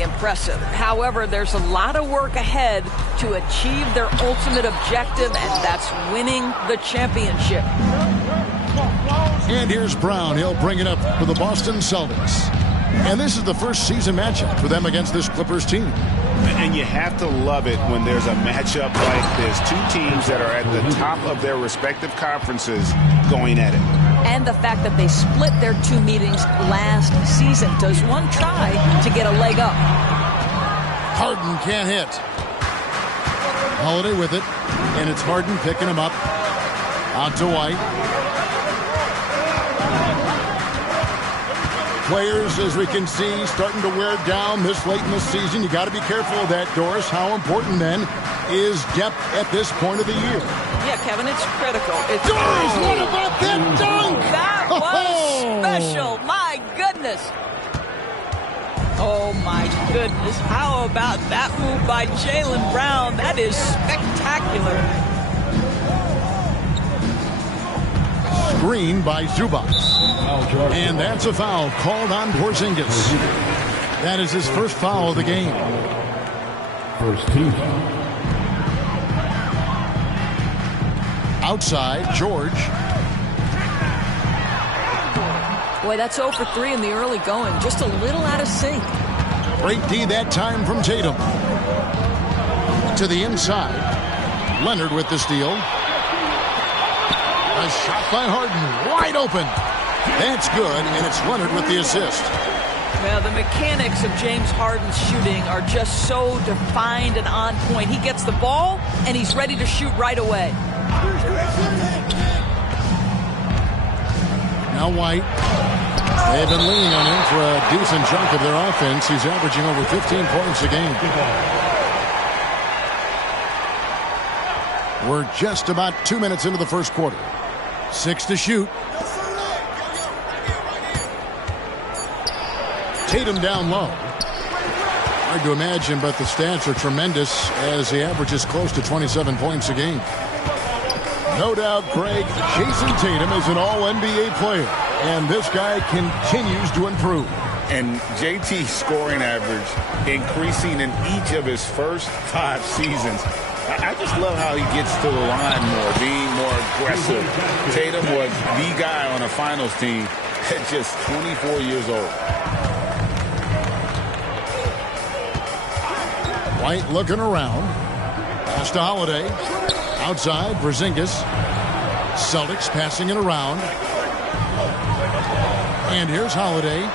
certainly impressive. However, there's a lot of work ahead to achieve their ultimate objective, and that's winning the championship. And here's Brown. He'll bring it up for the Boston Celtics. And this is the first season matchup for them against this Clippers team. And you have to love it when there's a matchup like this. Two teams that are at the top of their respective conferences going at it. And the fact that they split their two meetings last season. Does one try to get a leg up? Harden can't hit. Holiday with it. And it's Harden picking him up. Out to White. Players, as we can see, starting to wear down this late in the season. You got to be careful of that, Doris. How important, then, is depth at this point of the year? Yeah, Kevin, it's critical. Doris, what about that dunk? That was special. My goodness. Oh, my goodness. How about that move by Jaylen Brown? That is spectacular. Screen by Zubac. And that's a foul called on Porzingis. That is his first foul of the game. First team. Outside, George. Boy, that's 0 for 3 in the early going. Just a little out of sync. Great D that time from Tatum. To the inside. Leonard with the steal. A shot by Harden, wide open. That's good, and it's Leonard with the assist. Well, the mechanics of James Harden's shooting are just so defined and on point. He gets the ball, and he's ready to shoot right away. Now White. They've been leaning on him for a decent chunk of their offense. He's averaging over 15 points a game. We're just about 2 minutes into the first quarter. 6 to shoot. Tatum down low. Hard to imagine, but the stats are tremendous as he averages close to 27 points a game. No doubt, Greg, Jason Tatum is an all-NBA player, and this guy continues to improve. And JT's scoring average increasing in each of his first 5 seasons. I just love how he gets to the line more, being more aggressive. Tatum was the guy on a finals team at just 24 years old. White looking around. Pass to Holiday. Outside, Porzingis. Celtics passing it around. And here's Holiday.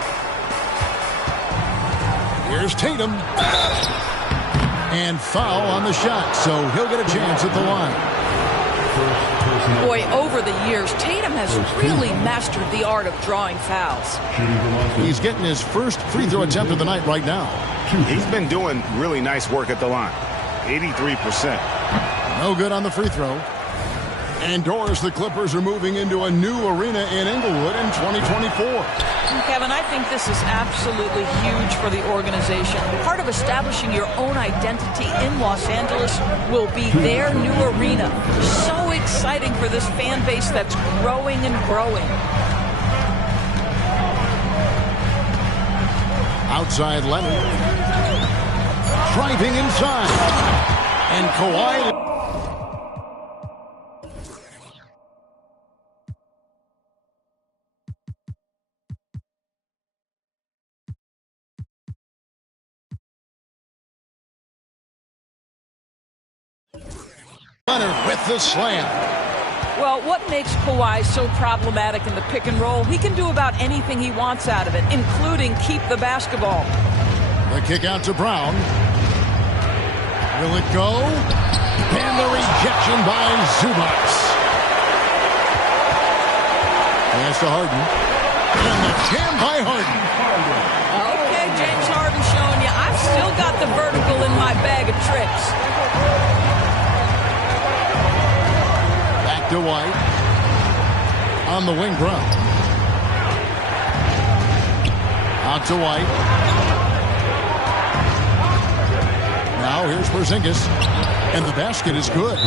Here's Tatum. And foul on the shot, so he'll get a chance at the line. Boy, over the years, Tatum has really mastered the art of drawing fouls. He's getting his first free throw attempt of the night right now. He's been doing really nice work at the line. 83%. No good on the free throw. And Doris, the Clippers are moving into a new arena in Inglewood in 2024. Kevin, I think this is absolutely huge for the organization. Part of establishing your own identity in Los Angeles will be their new arena. So exciting for this fan base that's growing and growing. Outside Leonard. Driving inside. And Kawhi. Leonard with the slam. Well, what makes Kawhi so problematic in the pick and roll? He can do about anything he wants out of it, including keep the basketball. The kick out to Brown. Will it go? And the rejection by Zubac. Pass to Harden. And the jam by Harden. Okay, James Harden showing you, I've still got the vertical in my bag of tricks. To White on the wing Brown. Out to White. Now here's Porzingis, and the basket is good.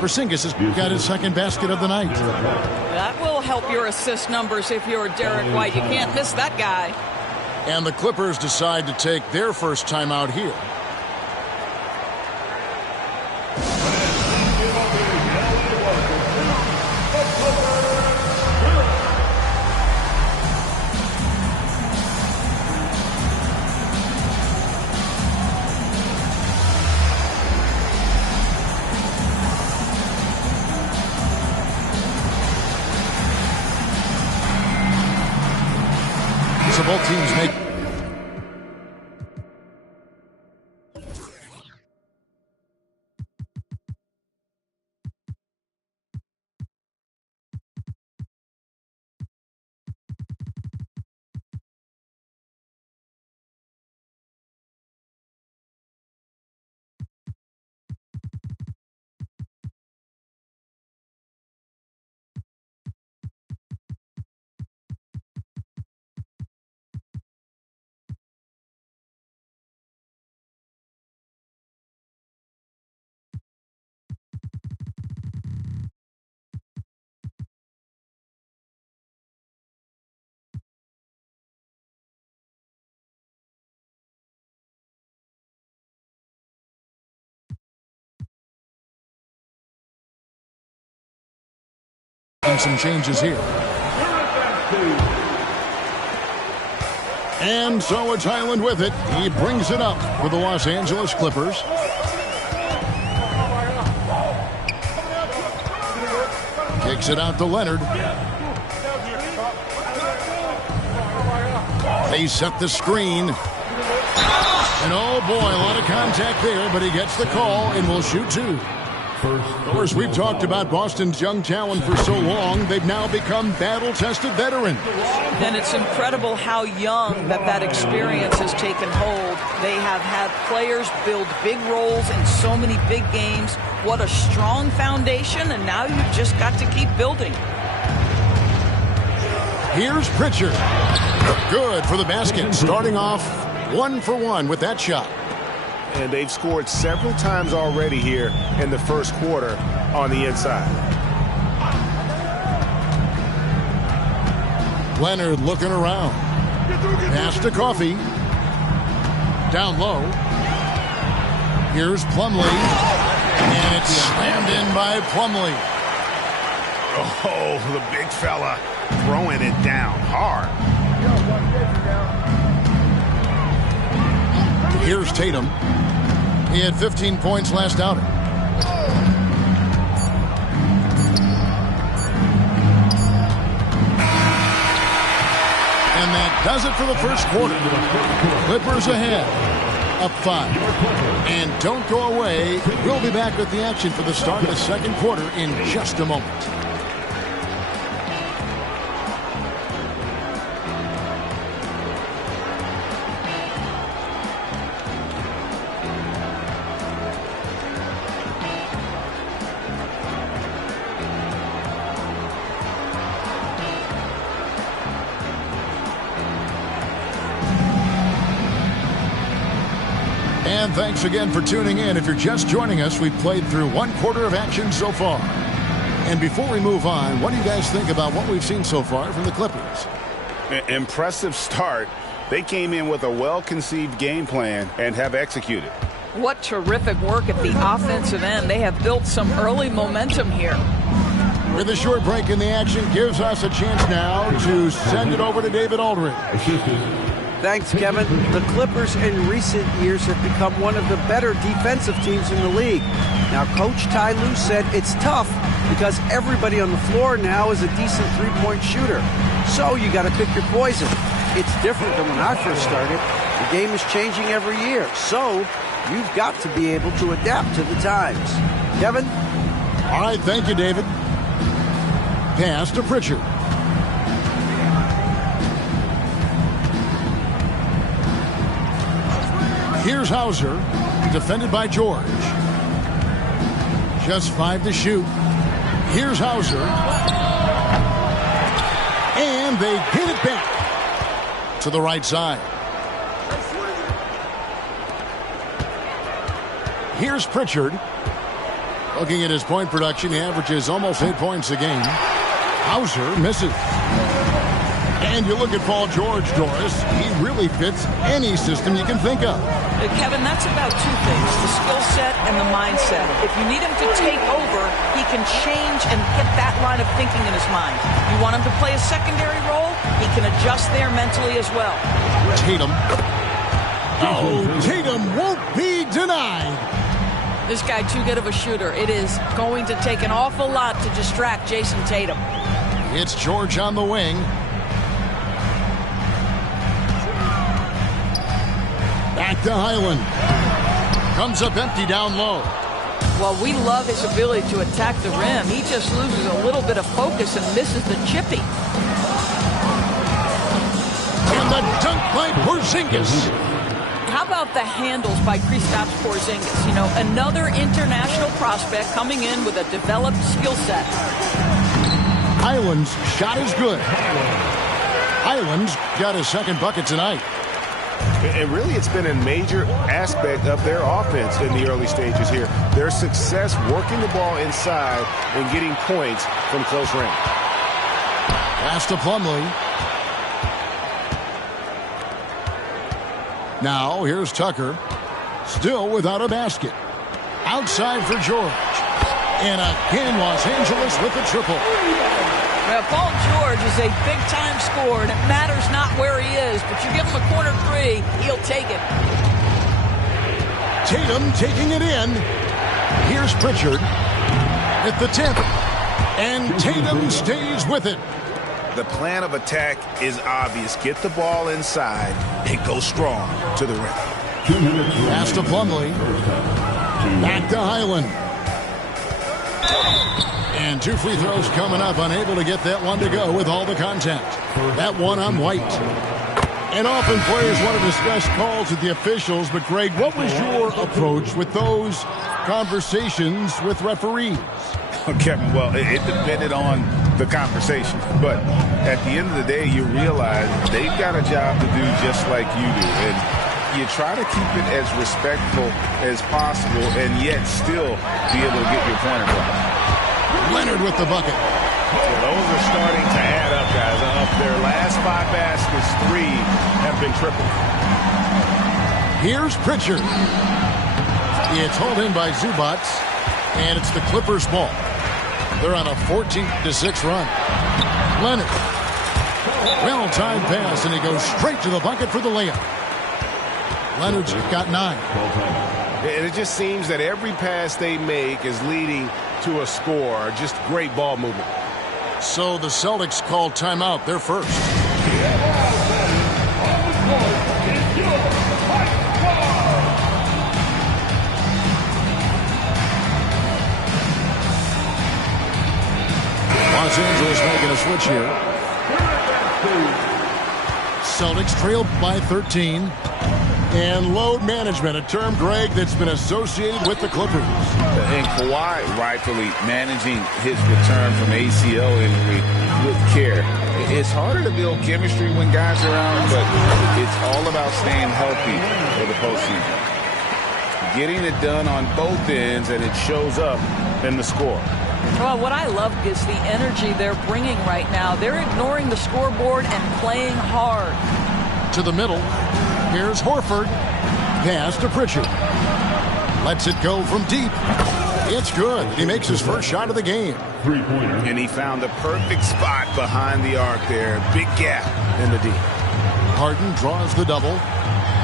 Porzingis has got his second basket of the night. That will help your assist numbers if you're Derek White. You can't miss that guy. And the Clippers decide to take their first timeout here. So both teams make some changes here. And so it's Highland with it. He brings it up for the Los Angeles Clippers. Kicks it out to Leonard. They set the screen. And oh boy, a lot of contact there, but he gets the call and will shoot two. Of course, we've talked about Boston's young talent for so long. They've now become battle-tested veterans. And it's incredible how young that experience has taken hold. They have had players build big roles in so many big games. What a strong foundation, and now you've just got to keep building. Here's Pritchard. Good for the basket. Starting off 1 for 1 with that shot. And they've scored several times already here in the first quarter on the inside. Leonard looking around. Pass to Coffey. Down low. Here's Plumlee. And it's slammed in by Plumlee. Oh, the big fella throwing it down hard. Here's Tatum. He had 15 points last outing. And that does it for the first quarter. Clippers ahead, up 5. And don't go away. We'll be back with the action for the start of the second quarter in just a moment. And thanks again for tuning in. If you're just joining us, we've played through 1 quarter of action so far. And before we move on, what do you guys think about what we've seen so far from the Clippers? Impressive start. They came in with a well-conceived game plan and have executed. What terrific work at the offensive end. They have built some early momentum here. With a short break in the action, gives us a chance now to send it over to David Aldridge. Thanks, Kevin. The Clippers in recent years have become one of the better defensive teams in the league. Now, Coach Ty Lue said it's tough because everybody on the floor now is a decent three-point shooter. So you got to pick your poison. It's different than when I first started. The game is changing every year. So you've got to be able to adapt to the times. Kevin? All right, thank you, David. Pass to Pritchard. Here's Hauser, defended by George. Just 5 to shoot. Here's Hauser. And they get it back to the right side. Here's Pritchard. Looking at his point production, he averages almost 8 points a game. Hauser misses. And you look at Paul George, Doris, he really fits any system you can think of. Kevin, that's about two things, the skill set and the mindset. If you need him to take over, he can change and get that line of thinking in his mind. You want him to play a secondary role, he can adjust there mentally as well. Tatum. Oh, Tatum won't be denied. This guy too good of a shooter. It is going to take an awful lot to distract Jason Tatum. It's George on the wing. Back to Highland. Comes up empty down low. Well, we love his ability to attack the rim. He just loses a little bit of focus and misses the chippy. And the dunk by Porzingis. How about the handles by Kristaps Porzingis? You know, another international prospect coming in with a developed skill set. Highland's shot is good. Highland's got his second bucket tonight. And really, it's been a major aspect of their offense in the early stages here. Their success working the ball inside and getting points from close range. Pass to Plumlee. Now, here's Tucker. Still without a basket. Outside for George. And again, Los Angeles with a triple. Well, Paul George is a big-time scorer, and it matters not where he is, but you give him a corner three, he'll take it. Tatum taking it in. Here's Pritchard at the tip. And Tatum stays with it. The plan of attack is obvious. Get the ball inside and go strong to the rim. Pass to Plumlee. Back to Highland. And two free throws coming up. Unable to get that one to go with all the contact. That one on White. And often players want to discuss calls with the officials. But, Greg, what was your approach with those conversations with referees? Kevin, well, it depended on the conversation. But at the end of the day, you realize they've got a job to do just like you do. And you try to keep it as respectful as possible and yet still be able to get your point across. Leonard with the bucket. Well, those are starting to add up, guys. Of their last 5 baskets, 3 have been tripled. Here's Pritchard. It's hauled in by Zubac, and it's the Clippers' ball. They're on a 14-6 run. Leonard. Well-timed pass, and he goes straight to the bucket for the layup. Leonard's got 9. And it just seems that every pass they make is leading to a score. Just great ball movement. So the Celtics call timeout. They're first. Los Angeles making a switch here. Celtics trailed by 13. And load management, a term, Greg, that's been associated with the Clippers. And Kawhi rightfully managing his return from ACL injury with care. It's harder to build chemistry when guys are out, but it's all about staying healthy for the postseason. Getting it done on both ends, and it shows up in the score. Well, what I love is the energy they're bringing right now. They're ignoring the scoreboard and playing hard. To the middle. Here's Horford. Pass to Pritchard. Lets it go from deep. It's good. He makes his first shot of the game. Three-pointer. And he found the perfect spot behind the arc there. Big gap in the D. Harden draws the double.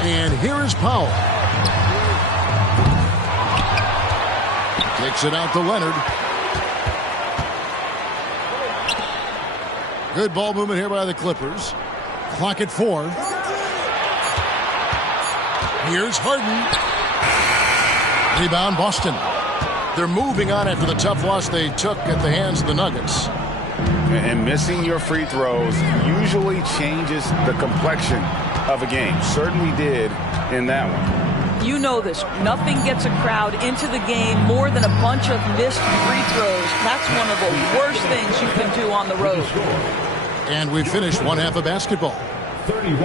And here is Powell. Takes it out to Leonard. Good ball movement here by the Clippers. Clock at 4. Here's Harden. Rebound, Boston. They're moving on after the tough loss they took at the hands of the Nuggets. And missing your free throws usually changes the complexion of a game. Certainly did in that one. You know this. Nothing gets a crowd into the game more than a bunch of missed free throws. That's one of the worst things you can do on the road. And we finished one half of basketball.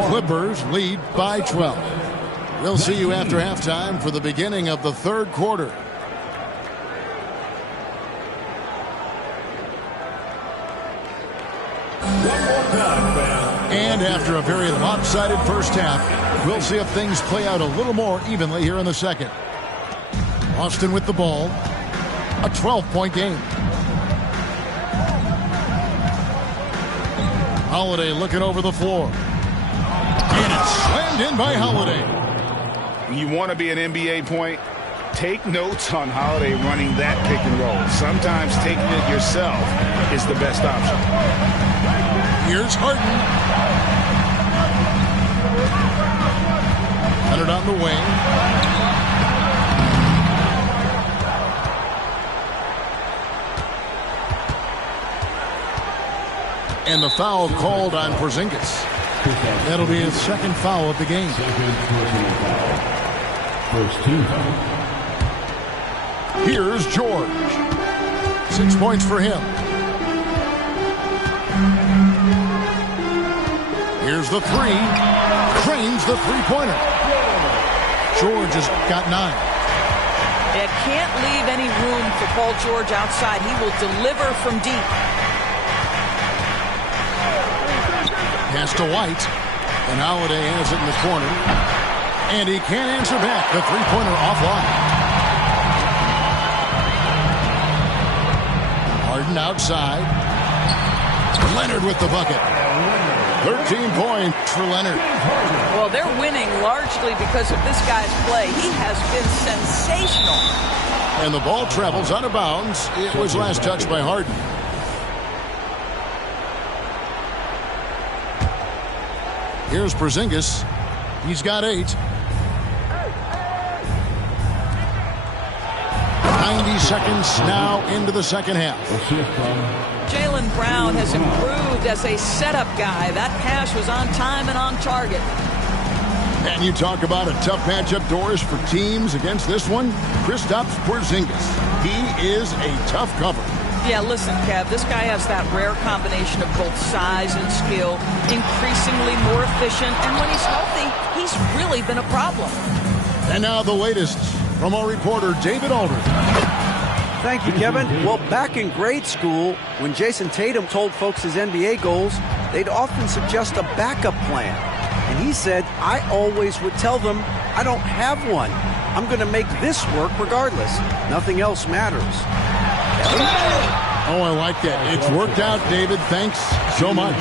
Clippers lead by 12. We'll see you after halftime for the beginning of the third quarter. One more time, fans. And after a very lopsided first half, we'll see if things play out a little more evenly here in the second. Austin with the ball. A 12-point game. Holiday looking over the floor. And it's slammed in by Holiday. You want to be an NBA point? Take notes on Holiday running that pick and roll. Sometimes taking it yourself is the best option. Here's Harden. Leonard on the wing. And the foul called on Porzingis. That'll be his second foul of the game. First team foul. Here's George. 6 points for him. Here's the three. Cranes the three-pointer. George has got 9. It can't leave any room for Paul George outside. He will deliver from deep. Pass to White. And Holiday has it in the corner. And he can't answer back. The three-pointer offline. Harden outside. Leonard with the bucket. 13 points for Leonard. Well, they're winning largely because of this guy's play. He has been sensational. And the ball travels out of bounds. It was last touched by Harden. Here's Porzingis. He's got 8. 90 seconds now into the second half. Jaylen Brown has improved as a setup guy. That pass was on time and on target. And you talk about a tough matchup, Doris, for teams against this one. Kristaps Porzingis. He is a tough cover. Yeah, listen, Kev, this guy has that rare combination of both size and skill, increasingly more efficient, and when he's healthy, he's really been a problem. And now the latest from our reporter, David Aldridge. Thank you, Kevin. Well, back in grade school, when Jason Tatum told folks his NBA goals, they'd often suggest a backup plan. And he said, I always would tell them, I don't have one. I'm going to make this work regardless. Nothing else matters. Oh, I like that. It's worked out, David. Thanks so much.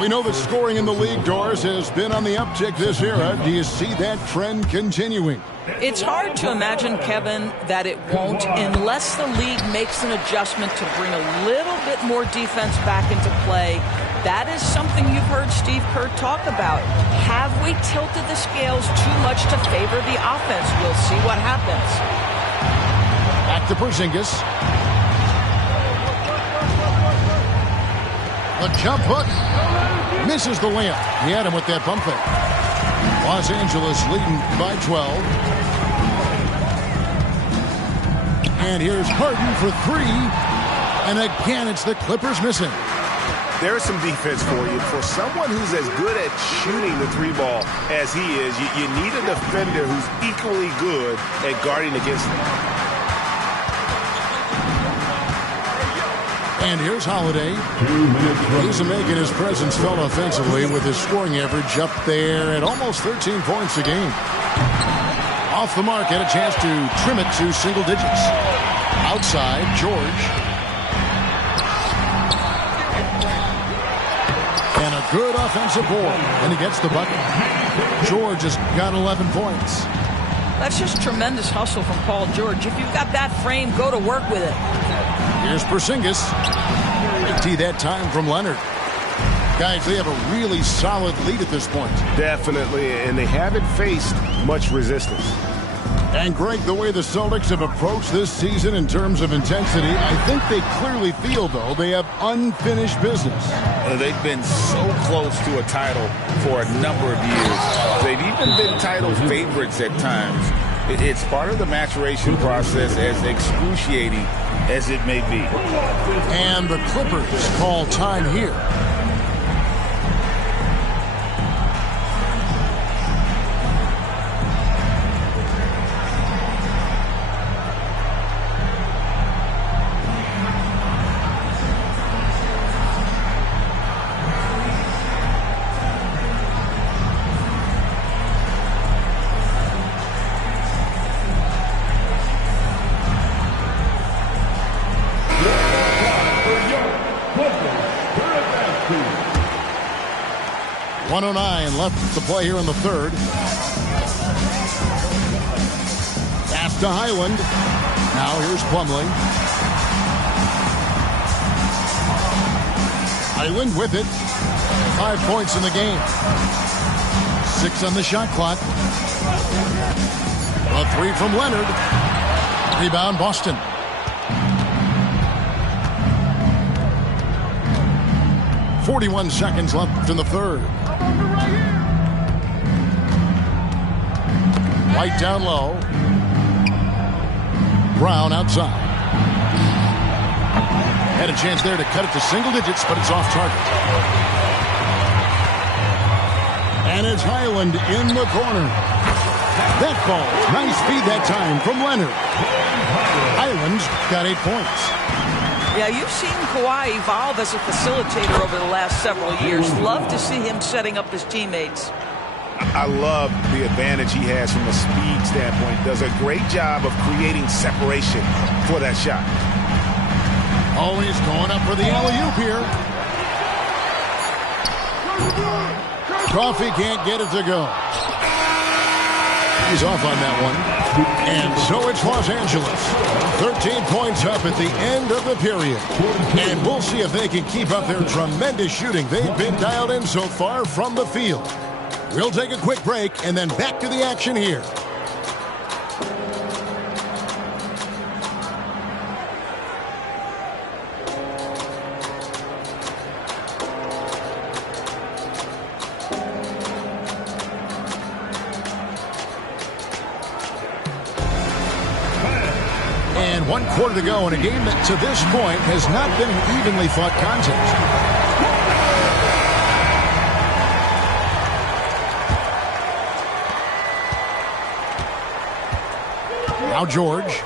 We know the scoring in the league, Doris, has been on the uptick this era. Do you see that trend continuing? It's hard to imagine, Kevin, that it won't unless the league makes an adjustment to bring a little bit more defense back into play. That is something you've heard Steve Kerr talk about. Have we tilted the scales too much to favor the offense? We'll see what happens. Back to Porzingis. A jump hook. Misses the layup. He had him with that pump fake. Los Angeles leading by 12. And here's Harden for 3. And again, it's the Clippers missing. There's some defense for you. For someone who's as good at shooting the three ball as he is, you need a defender who's equally good at guarding against him. And here's Holiday. He's making his presence felt offensively with his scoring average up there at almost 13 points a game. Off the mark, had a chance to trim it to single digits. Outside, George. And a good offensive board. And he gets the bucket. George has got 11 points. That's just tremendous hustle from Paul George. If you've got that frame, go to work with it. Here's Porzingis. Big T that time from Leonard. Guys, they have a really solid lead at this point. Definitely, and they haven't faced much resistance. And Greg, the way the Celtics have approached this season in terms of intensity, I think they clearly feel, though, they have unfinished business. They've been so close to a title for a number of years. They've even been title favorites at times. It's part of the maturation process, as excruciating as it may be. And the Clippers call time here. 1:09 left to play here in the third. Pass to Highland. Now here's Plumlee. Highland with it. 5 points in the game. 6 on the shot clock. A 3 from Leonard. Rebound Boston. .41 seconds left in the third. White down low. Brown outside. Had a chance there to cut it to single digits, but it's off target. And it's Highland in the corner. That ball, nice feed that time from Leonard. Highland's got 8 points. Yeah, you've seen Kawhi evolve as a facilitator over the last several years. Love to see him setting up his teammates. I love the advantage he has from a speed standpoint. Does a great job of creating separation for that shot. Oh, he's going up for the alley-oop here. Coffey can't get it to go. He's off on that one. And so it's Los Angeles. 13 points up at the end of the period. And we'll see if they can keep up their tremendous shooting they've been dialed in so far from the field. We'll take a quick break and then back to the action here. And 1 quarter to go in a game that to this point has not been an evenly fought contest. Now George.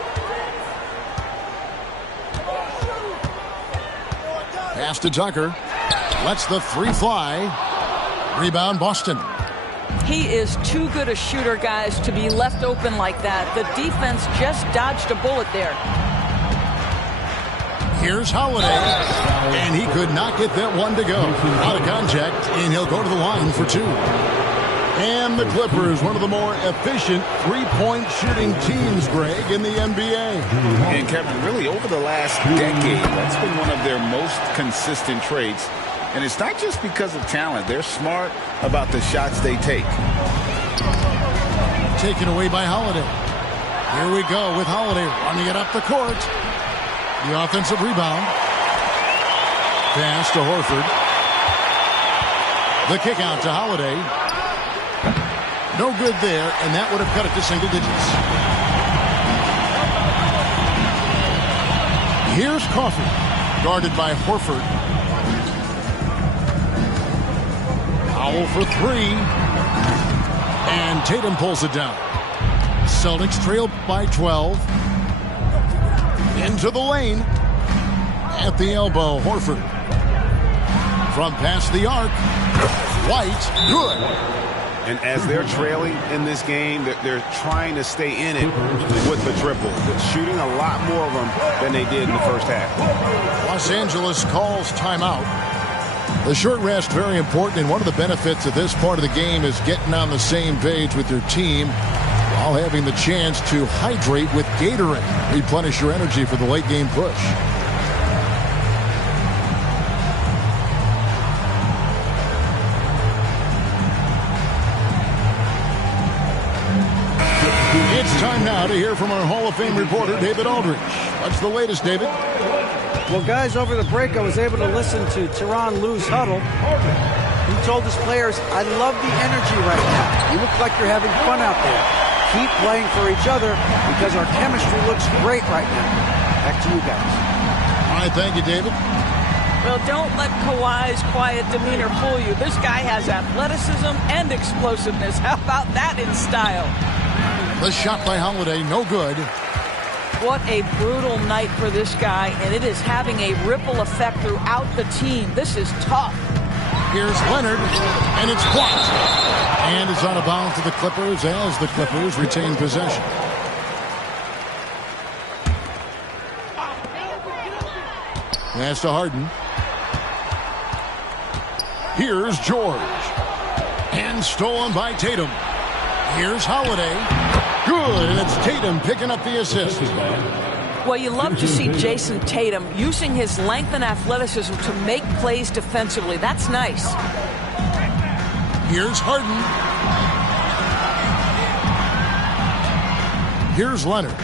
Pass to Tucker. Lets the 3 fly. Rebound Boston. He is too good a shooter, guys, to be left open like that. The defense just dodged a bullet there. Here's Holiday. And he could not get that one to go. Out of contact, and he'll go to the line for 2. And the Clippers, one of the more efficient three-point shooting teams, Greg, in the NBA. And Kevin, really over the last decade, that's been one of their most consistent traits. And it's not just because of talent. They're smart about the shots they take. Taken away by Holiday. Here we go with Holiday running it up the court. The offensive rebound. Pass to Horford. The kick out to Holiday. No good there, and that would have cut it to single digits. Here's Coffey, guarded by Horford. Powell for 3. And Tatum pulls it down. Celtics trail by 12. Into the lane. At the elbow, Horford. From past the arc. White, good. And as they're trailing in this game, they're trying to stay in it with the triple. They're shooting a lot more of them than they did in the first half. Los Angeles calls timeout. The short rest, very important, and one of the benefits of this part of the game is getting on the same page with your team while having the chance to hydrate with Gatorade. Replenish your energy for the late game push. It's time now to hear from our Hall of Fame reporter, David Aldridge. What's the latest, David? Well, guys, over the break, I was able to listen to Tyronn Lue's huddle. He told his players, I love the energy right now. You look like you're having fun out there. Keep playing for each other because our chemistry looks great right now. Back to you guys. All right, thank you, David. Well, don't let Kawhi's quiet demeanor fool you. This guy has athleticism and explosiveness. How about that in style? The shot by Holiday, no good. What a brutal night for this guy, and it is having a ripple effect throughout the team. This is tough. Here's Leonard, and it's blocked. And it's out of bounds to the Clippers as the Clippers retain possession. Pass to Harden. Here's George. And stolen by Tatum. Here's Holiday. Good, and it's Tatum picking up the assist. Well, you love to see Jason Tatum using his length and athleticism to make plays defensively. That's nice. Here's Harden. Here's Leonard.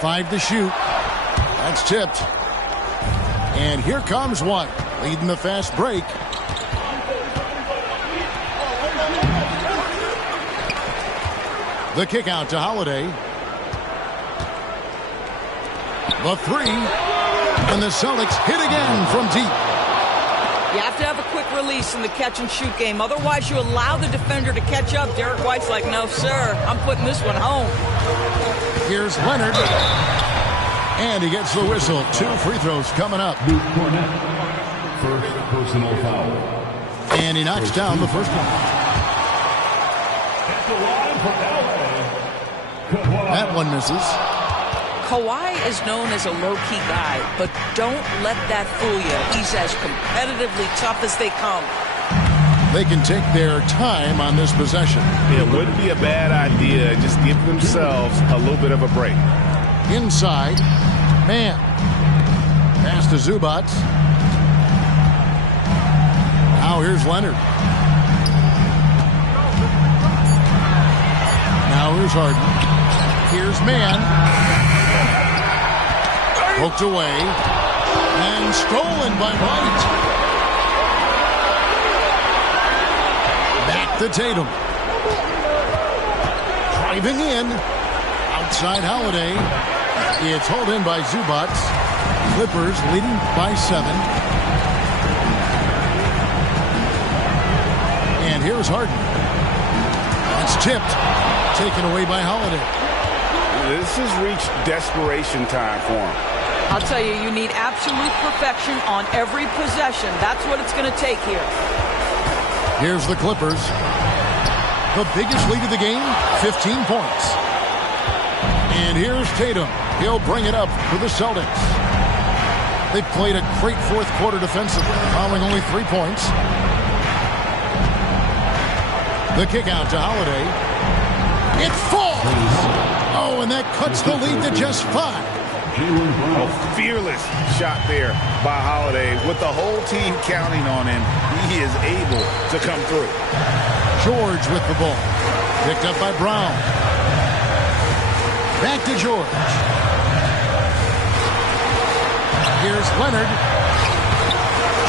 Five to shoot. That's tipped. And here comes one, leading the fast break. The kick out to Holiday. The three. And the Celtics hit again from deep. You have to have a quick release in the catch-and-shoot game. Otherwise, you allow the defender to catch up. Derek White's like, no, sir, I'm putting this one home. Here's Leonard. And he gets the whistle. 2 free throws coming up. Luke Cornett, first personal foul. And he knocks down the first one. At the line for LA, That one misses. Kawhi is known as a low-key guy, but don't let that fool you. He's as competitively tough as they come. They can take their time on this possession. It wouldn't be a bad idea. Just give themselves a little bit of a break. Inside. Man. Pass to Zubac. Now here's Leonard. Now here's Harden. Here's Mann. Poked away. And stolen by White. Back to Tatum. Driving in. Outside Holiday. It's hauled in by Zubac. Clippers leading by 7. And here's Harden. That's tipped. Taken away by Holiday. This has reached desperation time for him. I'll tell you, you need absolute perfection on every possession. That's what it's going to take here. Here's the Clippers. The biggest lead of the game, 15 points. And here's Tatum. He'll bring it up for the Celtics. They played a great fourth quarter defensively, allowing only 3 points. The kick out to Holiday. It falls! Oh, and that cuts the lead to just 5. A fearless shot there by Holiday. With the whole team counting on him, he is able to come through. George with the ball. Picked up by Brown. Back to George. Here's Leonard.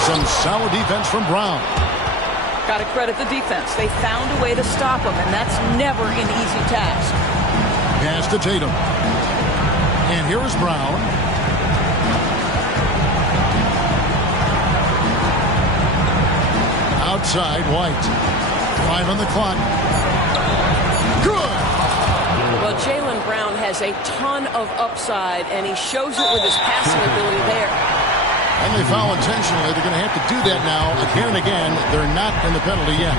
Some solid defense from Brown. Got to credit the defense. They found a way to stop him, and that's never an easy task. Pass to Tatum. And here is Brown. Outside, White. 5 on the clock. Good! Well, Jaylen Brown has a ton of upside, and he shows it with his passing ability there. And they foul intentionally. They're going to have to do that now again and again. They're not in the penalty yet.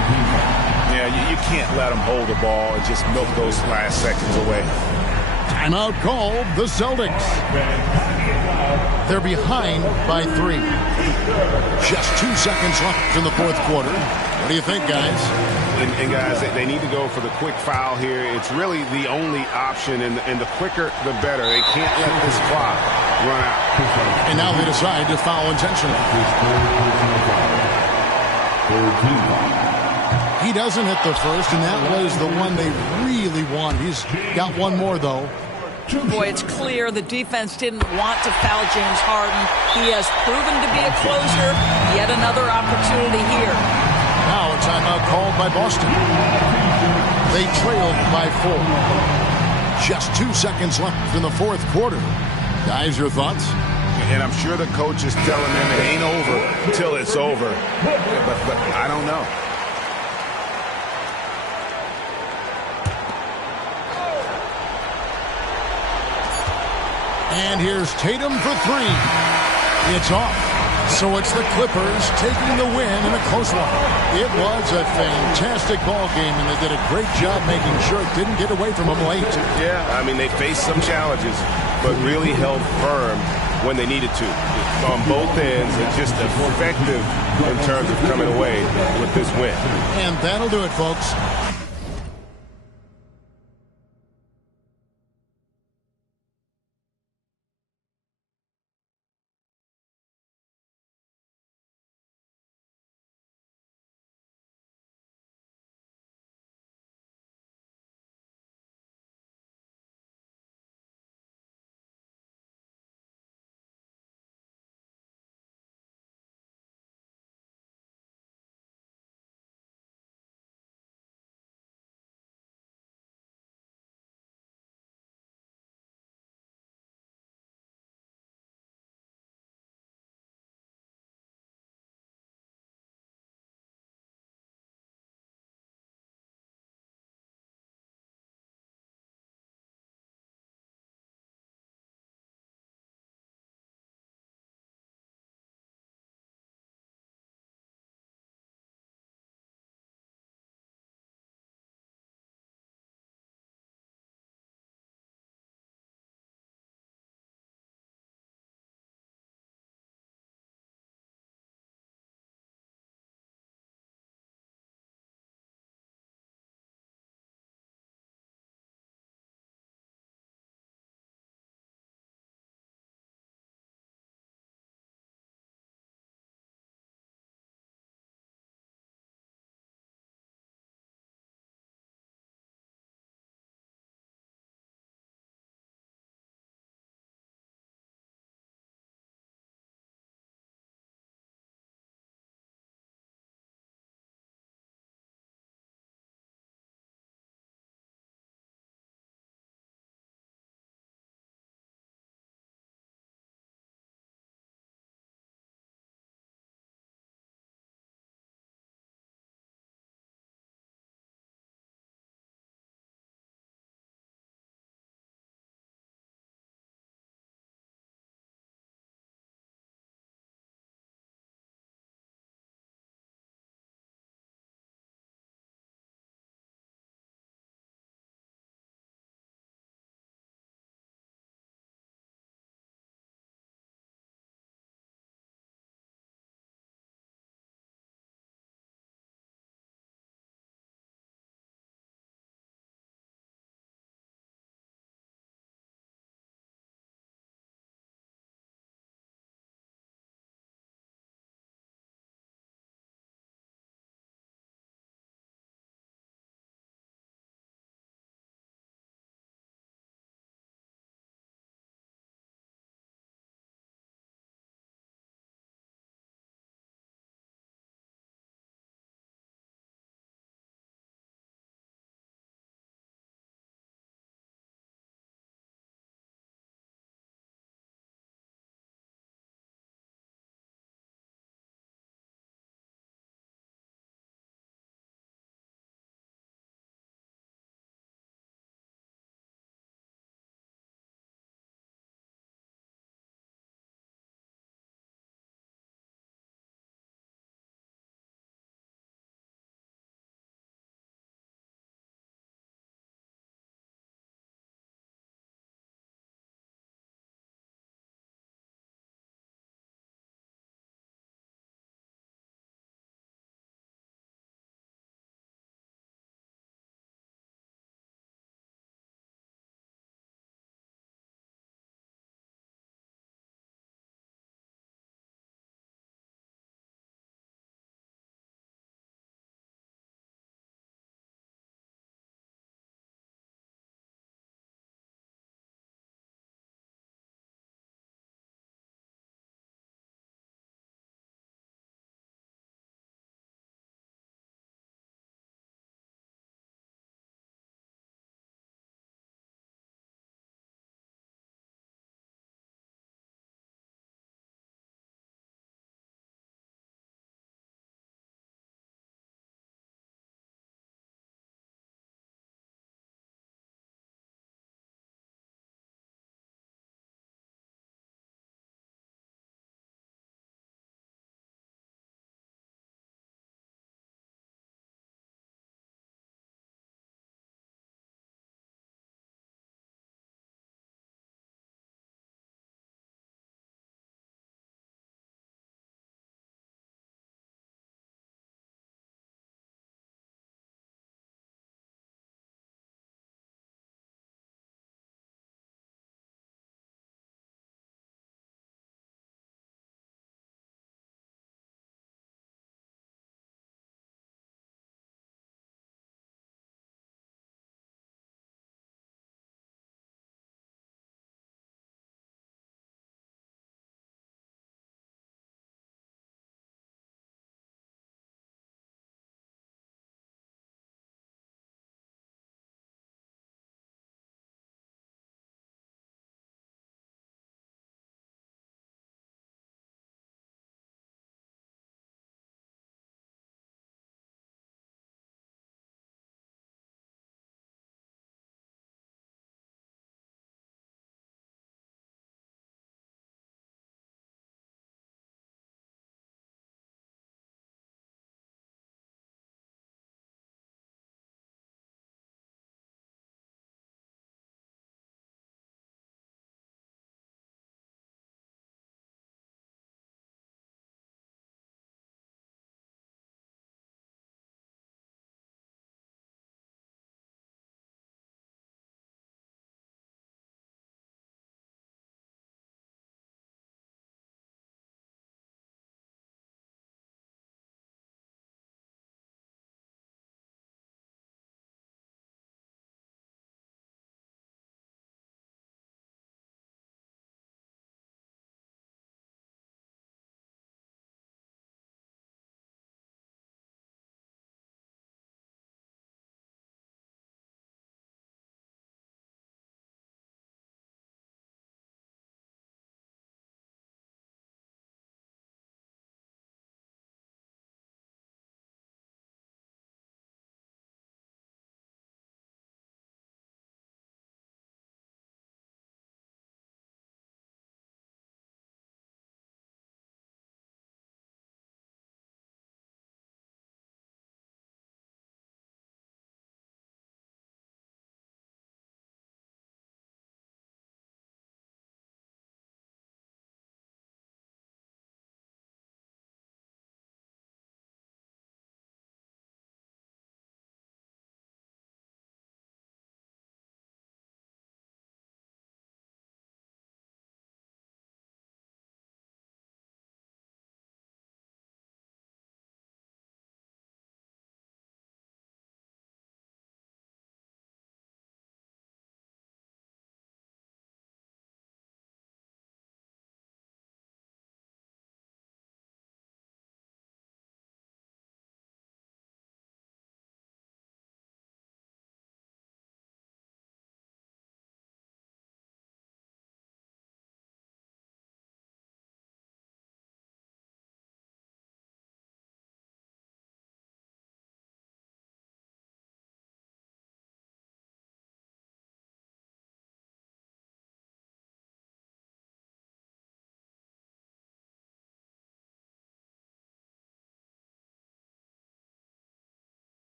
Yeah, you can't let them hold the ball and just milk those last seconds away. Timeout called the Celtics. They're behind by 3. Just 2 seconds left in the fourth quarter. What do you think, guys? And guys, they need to go for the quick foul here. It's really the only option, and the quicker, the better. They can't let this clock run out. And now they decide to foul intentionally. He doesn't hit the first, and that was the one they really want. He's got one more, though. Boy, it's clear the defense didn't want to foul James Harden. He has proven to be a closer. Yet another opportunity here. Now a timeout called by Boston. They trailed by 4. Just 2 seconds left in the fourth quarter. Guys, your thoughts? And I'm sure the coach is telling them it ain't over until it's over. But I don't know. And here's Tatum for 3. It's off. So it's the Clippers taking the win in a close one. It was a fantastic ball game, and they did a great job making sure it didn't get away from them late. Yeah, I mean, they faced some challenges, but really held firm when they needed to on both ends, and just effective in terms of coming away with this win. And that'll do it, folks.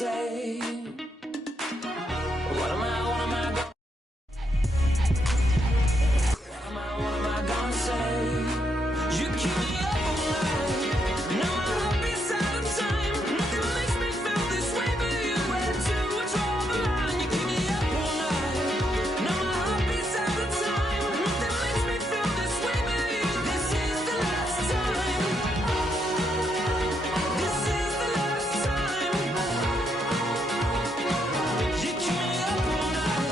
say? What am I gonna say? You keep me up all night. No, my heart beats out of time. Nothing makes me feel this way but you. Had too much on the line. You keep me up all night. No, my heart beats out of time. Nothing makes me feel this way but you. This is the last time. This is the last time. You keep me up all night.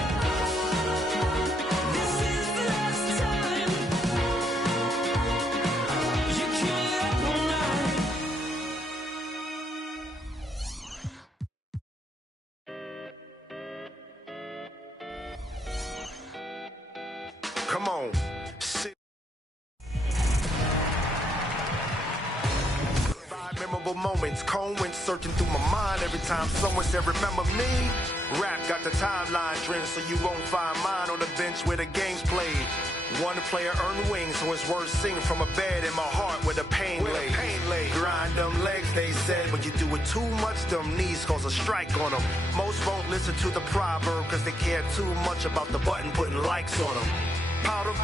This is the last time. You keep me up all night. Come on. Sit. Five memorable moments. Cold went searching through my mind every time someone said, remember me? Rap got the timeline trend, so you won't find mine on the bench where the game's played. One player earned wings, so it's worth singing from a bed in my heart where the pain lay. Grind them legs, they said, but you do it too much, them knees cause a strike on them. Most won't listen to the proverb cause they care too much about the button putting likes on them. Powder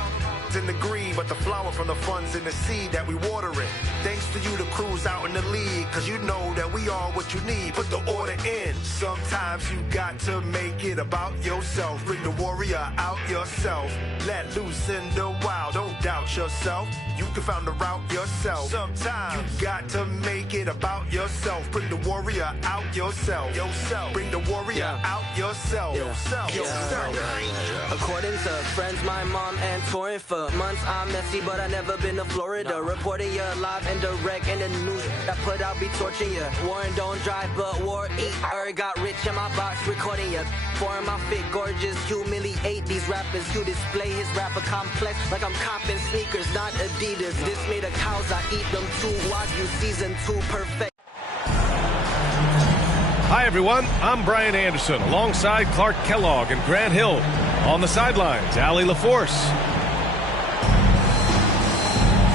in the green, but the flower from the funds in the seed that we water it. Thanks to you, the crew's out in the league, cause you know that we are what you need. Put the order in. Sometimes you got to make it about yourself. Bring the warrior out yourself. Let loose in the wild. Don't doubt yourself. You can find the route yourself. Sometimes you got to make it about yourself. Bring the warrior out yourself. Bring the warrior out yourself. According to friends, my mom and touring for months, I'm messy, but I never been to Florida. Reporting you live and direct, and the news I put out be torching you. Warren don't drive, but war eat. Got rich in my box, recording you. Foreign my fit, gorgeous, humiliate these rappers. You display his rapper complex like I'm copping sneakers, not Adidas. This made of cows, I eat them too. Wagyu season 2, perfect. Hi, everyone. I'm Brian Anderson, alongside Clark Kellogg and Grant Hill. On the sidelines, Allie LaForce.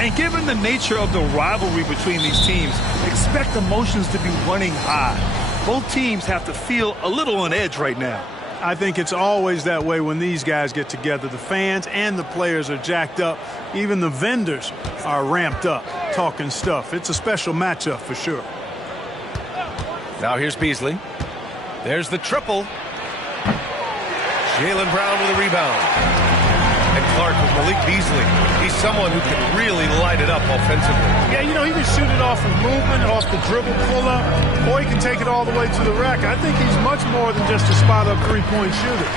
And given the nature of the rivalry between these teams, expect emotions to be running high. Both teams have to feel a little on edge right now. I think it's always that way when these guys get together. The fans and the players are jacked up. Even the vendors are ramped up, talking stuff. It's a special matchup for sure. Now here's Beasley. There's the triple. Jaylen Brown with a rebound. And Clark with Malik Beasley. He's someone who can really light it up offensively. Yeah, you know, he can shoot it off of movement, off the dribble pull-up, or he can take it all the way to the rack. I think he's much more than just a spot-up three-point shooter.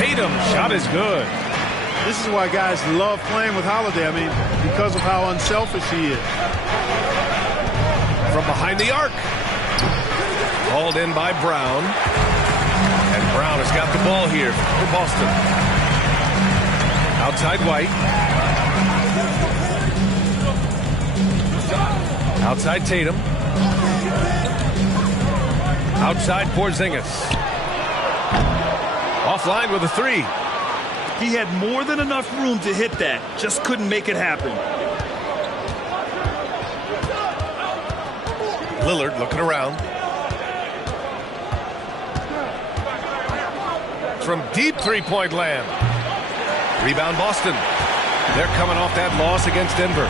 Tatum, shot is good. This is why guys love playing with Holiday. I mean, because of how unselfish he is. From behind the arc. Called in by Brown. And Brown has got the ball here for Boston. Outside White. Outside Tatum. Outside Porzingis. Offline with a three. He had more than enough room to hit that. Just couldn't make it happen. Lillard looking around. From deep three-point land. Rebound Boston. They're coming off that loss against Denver.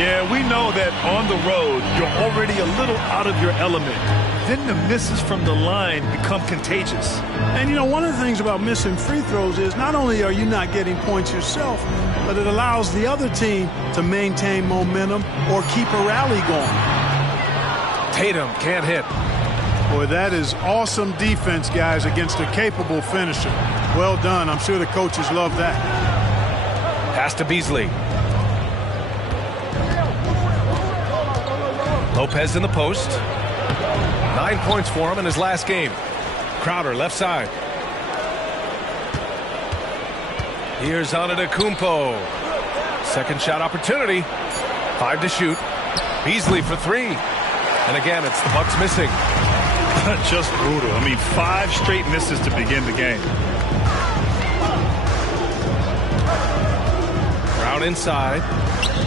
Yeah, we know that on the road, you're already a little out of your element. Then the misses from the line become contagious. And, you know, one of the things about missing free throws is not only are you not getting points yourself, but it allows the other team to maintain momentum or keep a rally going. Tatum can't hit. Boy, that is awesome defense, guys, against a capable finisher. Well done. I'm sure the coaches love that. Pass to Beasley. Lopez in the post. 9 points for him in his last game. Crowder left side. Here's Antetokounmpo. Second shot opportunity. 5 to shoot. Beasley for 3. And again, it's the Bucks missing. Just brutal. I mean, 5 straight misses to begin the game. Brown inside.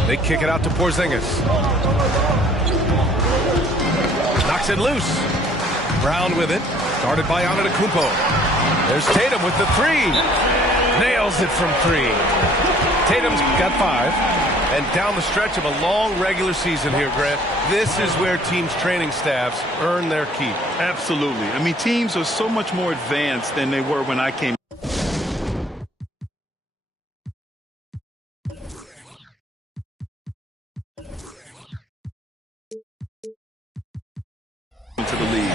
They kick it out to Porzingis. Knocks it loose. Brown with it. Guarded by Antetokounmpo. There's Tatum with the three. Nails it from three. Tatum's got 5. And down the stretch of a long regular season here, Grant, this is where teams' training staffs earn their keep. Absolutely. I mean, teams are so much more advanced than they were when I came into the league.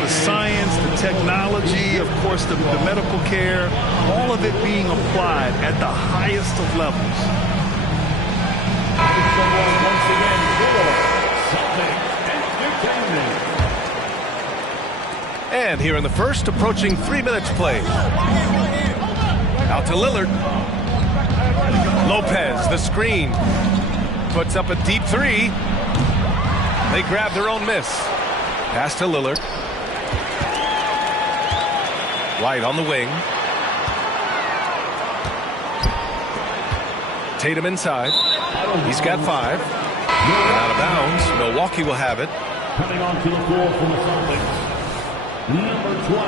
The science, the technology, of course, the medical care, all of it being applied at the highest of levels. And here in the first, approaching 3 minutes played. Out to Lillard. Lopez, the screen. Puts up a deep three. They grab their own miss. Pass to Lillard. White on the wing. Tatum inside. He's got 5. And out of bounds. Milwaukee will have it. Coming onto the floor from the Celtics, number 12,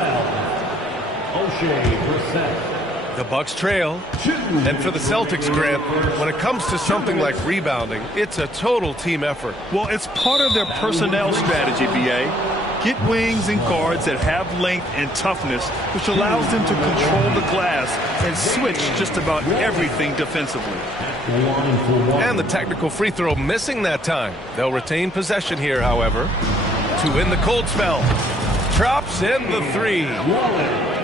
O'Shea Brissett. The Bucks trail. And for the Celtics, Grant, when it comes to something like rebounding, it's a total team effort. Well, it's part of their personnel strategy, B.A. Get wings and guards that have length and toughness, which allows them to control the glass and switch just about everything defensively. And the technical free throw missing that time. They'll retain possession here, however, to win the cold spell. Drops in the three.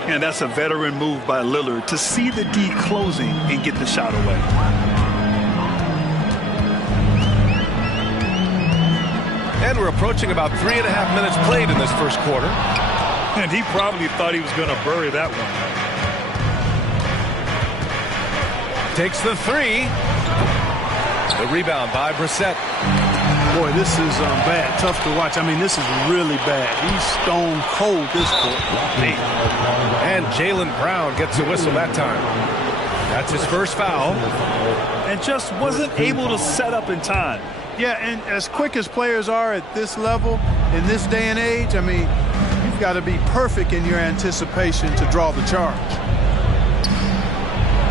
And that's a veteran move by Lillard to see the D closing and get the shot away. And we're approaching about 3.5 minutes played in this first quarter. And he probably thought he was going to bury that one. Takes the three. The rebound by Brissett. Boy, this is bad. Tough to watch. I mean, this is really bad. He's stone cold this quarter. And Jaylen Brown gets a whistle that time. That's his first foul. And just wasn't able to set up in time. Yeah, and as quick as players are at this level, in this day and age, I mean, you've got to be perfect in your anticipation to draw the charge.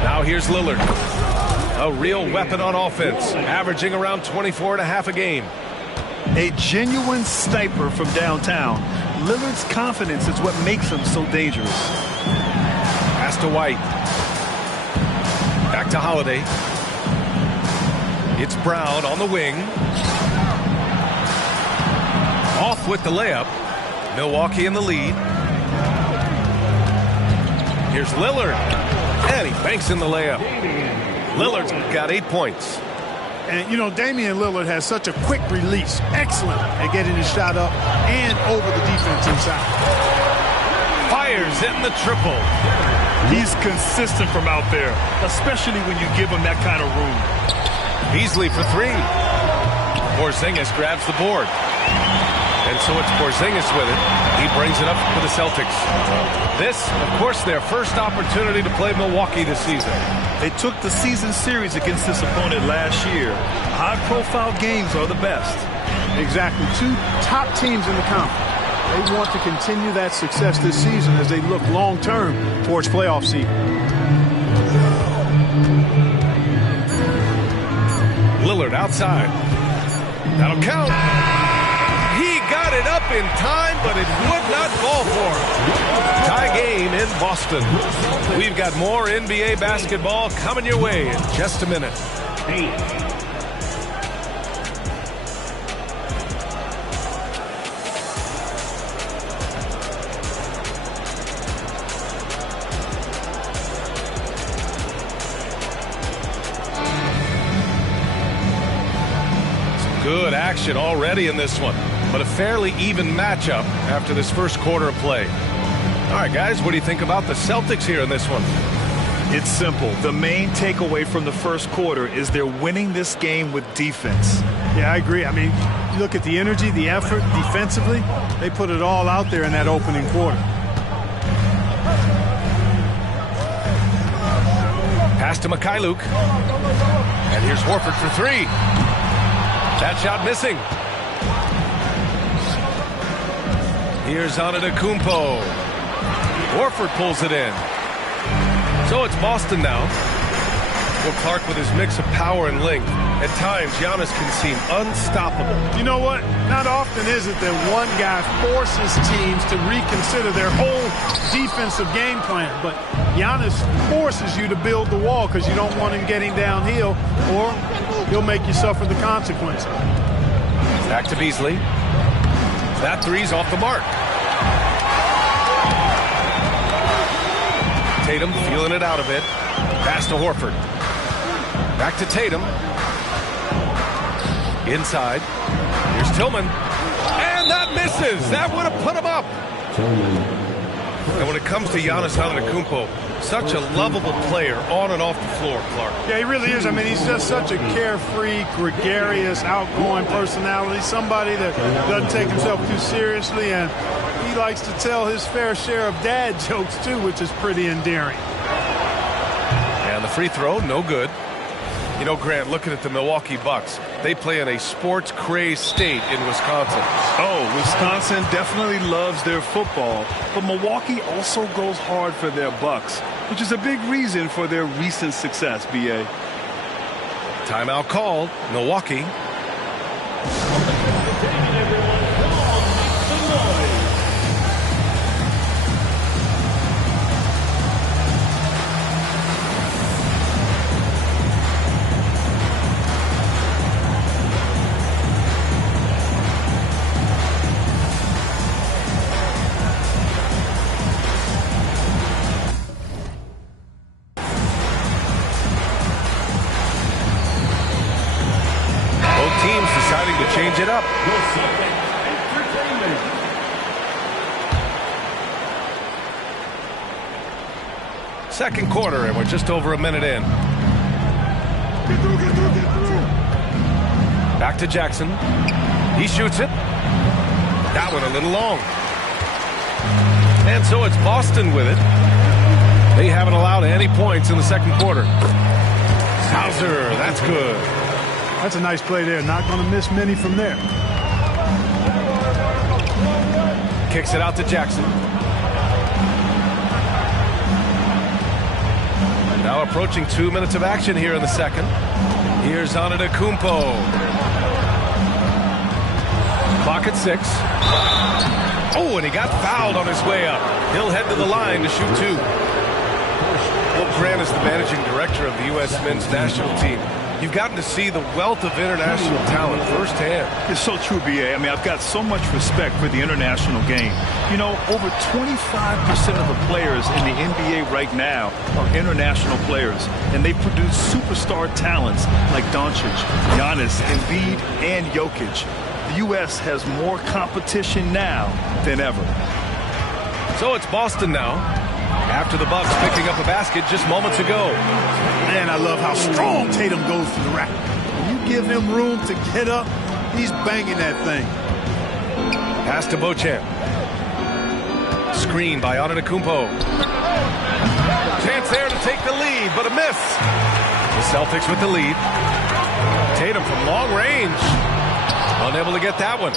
Now here's Lillard. A real weapon on offense, averaging around 24.5 a game. A genuine sniper from downtown. Lillard's confidence is what makes him so dangerous. Pass to White. Back to Holiday. It's Brown on the wing. Off with the layup. Milwaukee in the lead. Here's Lillard. And he banks in the layup. Lillard's got 8 points. And, you know, Damian Lillard has such a quick release. Excellent at getting his shot up and over the defensive side. Fires in the triple. He's consistent from out there, especially when you give him that kind of room. Beasley for three. Porzingis grabs the board. And so it's Porzingis with it. He brings it up for the Celtics. This, of course, their first opportunity to play Milwaukee this season. They took the season series against this opponent last year. High-profile games are the best. Exactly. 2 top teams in the conference. They want to continue that success this season as they look long-term towards playoff seeding. Lillard outside. That'll count. He got it up in time, but it would not fall for him. Tie game in Boston. We've got more NBA basketball coming your way in just a minute. Good action already in this one, but a fairly even matchup after this first quarter of play. All right, guys, what do you think about the Celtics here in this one? It's simple. The main takeaway from the first quarter is they're winning this game with defense. Yeah, I agree. I mean, you look at the energy, the effort defensively, they put it all out there in that opening quarter. Pass to Mikhailuk. And here's Horford for three. That shot missing. Here's Antetokounmpo. Horford pulls it in. So it's Boston now. Well, Clark with his mix of power and length. At times, Giannis can seem unstoppable. You know what? Not often is it that one guy forces teams to reconsider their whole defensive game plan. But Giannis forces you to build the wall because you don't want him getting downhill, or he'll make you suffer the consequences. Back to Beasley. That three's off the mark. Tatum feeling it out a bit. Pass to Horford. Back to Tatum. Inside. Here's Tillman. And that misses. That would have put him up. And when it comes to Giannis Antetokounmpo, such a lovable player on and off the floor, Clark. Yeah, he really is. I mean, he's just such a carefree, gregarious, outgoing personality. Somebody that doesn't take himself too seriously, and he likes to tell his fair share of dad jokes, too, which is pretty endearing. And the free throw, no good. You know, Grant, looking at the Milwaukee Bucks, they play in a sports-crazed state in Wisconsin. Oh, Wisconsin definitely loves their football, but Milwaukee also goes hard for their Bucks, which is a big reason for their recent success, B.A. Timeout called. Milwaukee. Change it up. Second quarter, and we're just over a minute in. Back to Jackson. He shoots it. That one a little long. And so it's Boston with it. They haven't allowed any points in the second quarter. Hauser, that's good. That's a nice play there. Not going to miss many from there. Kicks it out to Jackson. Now approaching 2 minutes of action here in the second. Here's Antetokounmpo. Clock at 6. Oh, and he got fouled on his way up. He'll head to the line to shoot 2. Will Grant is the managing director of the U.S. men's national team. You've gotten to see the wealth of international talent firsthand. It's so true, B.A. I mean, I've got so much respect for the international game. You know, over 25% of the players in the NBA right now are international players, and they produce superstar talents like Doncic, Giannis, Embiid, and Jokic. The U.S. has more competition now than ever. So it's Boston now, after the Bucks picking up a basket just moments ago. Man, I love how strong Tatum goes to the rack. When you give him room to get up, he's banging that thing. Pass to Beauchamp. Screen by Antetokounmpo. Chance there to take the lead, but a miss. The Celtics with the lead. Tatum from long range. Unable to get that one.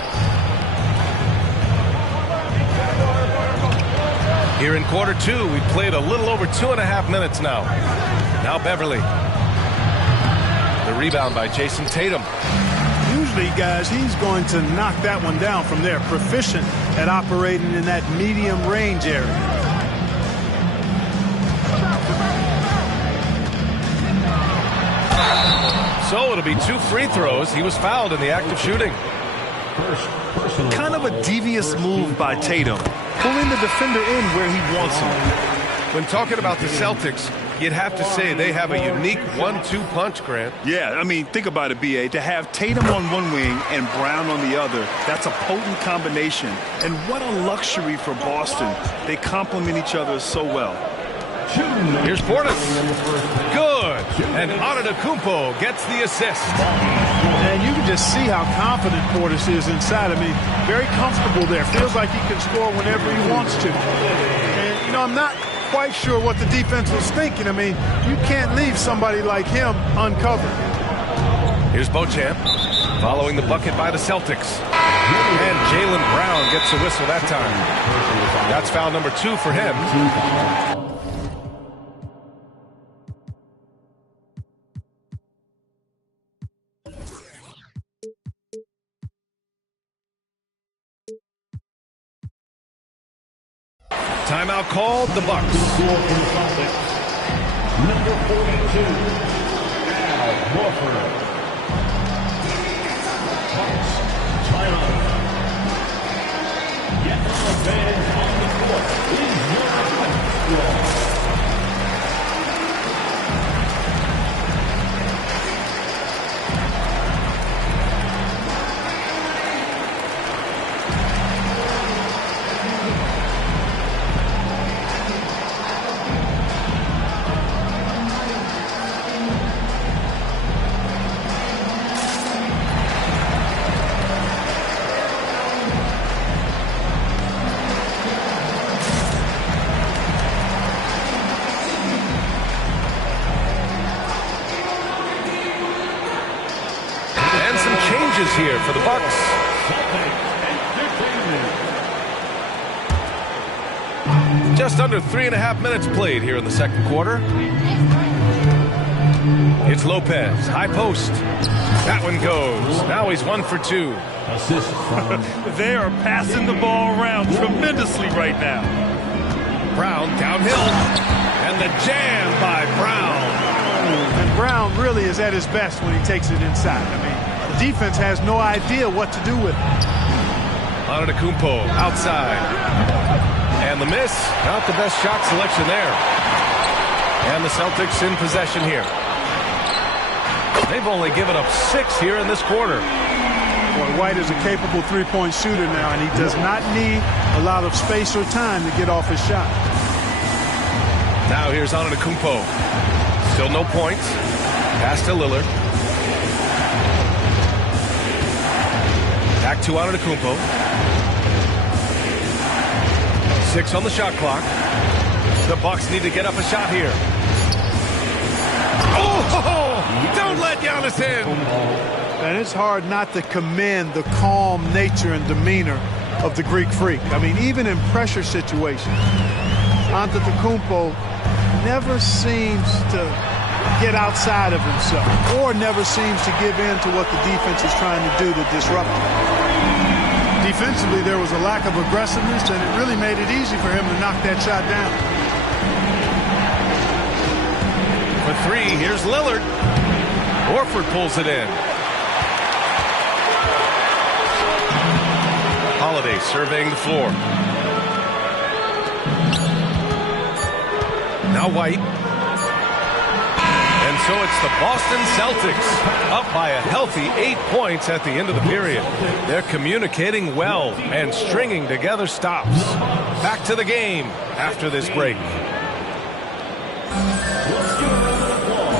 Here in quarter 2, we've played a little over 2.5 minutes now. Now Beverly. The rebound by Jason Tatum. Usually, guys, he's going to knock that one down from there. Proficient at operating in that medium range area. So it'll be 2 free throws. He was fouled in the act of shooting. Kind of a devious move by Tatum, pulling the defender in where he wants him. When talking about the Celtics, you'd have to say they have a unique 1-2 punch, Grant. Yeah, I mean, think about it, B.A. To have Tatum on one wing and Brown on the other, that's a potent combination. And what a luxury for Boston. They complement each other so well. Here's Portis. Good. And Antetokounmpo gets the assist. And you can just see how confident Portis is inside. I mean, very comfortable there. Feels like he can score whenever he wants to. And, you know, I'm not quite sure what the defense was thinking. I mean, you can't leave somebody like him uncovered. Here's Beauchamp following the bucket by the Celtics. And Jaylen Brown gets a whistle that time. That's foul number 2 for him. Timeout called, the Bucks. Number 42, Al Horford. Bucks, timeout. Get the man on the court is your here for the Bucks. Just under 3.5 minutes played here in the second quarter. It's Lopez, high post. That one goes. Now he's 1 for 2. Assist from They are passing the ball around tremendously right now. Brown downhill. And the jam by Brown. And Brown really is at his best when he takes it inside. I mean, the defense has no idea what to do with it. Antetokounmpo outside. And the miss. Not the best shot selection there. And the Celtics in possession here. They've only given up 6 here in this quarter. Boy, White is a capable three-point shooter now, and he does not need a lot of space or time to get off his shot. Now here's Antetokounmpo. Still no points. Pass to Lillard. Back to Antetokounmpo. 6 on the shot clock. The Bucks need to get up a shot here. Oh! Don't let Giannis in! And it's hard not to commend the calm nature and demeanor of the Greek Freak. I mean, even in pressure situations, Antetokounmpo never seems to get outside of himself or never seems to give in to what the defense is trying to do to disrupt him. Defensively, there was a lack of aggressiveness, and it really made it easy for him to knock that shot down. For 3, here's Lillard. Horford pulls it in. Holiday surveying the floor. Now White. And so it's the Boston Celtics up by a healthy 8 points at the end of the period. They're communicating well and stringing together stops. Back to the game after this break.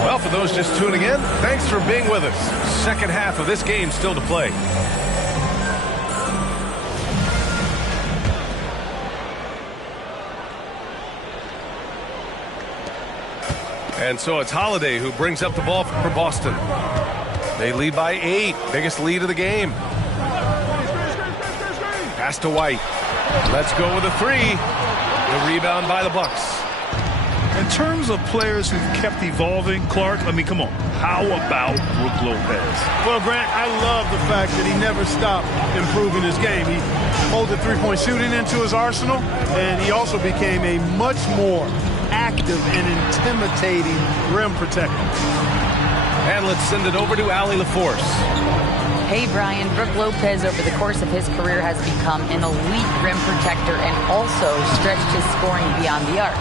Well, for those just tuning in, thanks for being with us. Second half of this game still to play. And so it's Holiday who brings up the ball for Boston. They lead by 8, biggest lead of the game. Pass to White. Let's go with a 3. The rebound by the Bucks. In terms of players who've kept evolving, Clark, I mean, come on. How about Brook Lopez? Well, Grant, I love the fact that he never stopped improving his game. He folded three-point shooting into his arsenal, and he also became a much more active and intimidating rim protector. And let's send it over to Allie LaForce. Hey, Brian. Brook Lopez, over the course of his career, has become an elite rim protector and also stretched his scoring beyond the arc.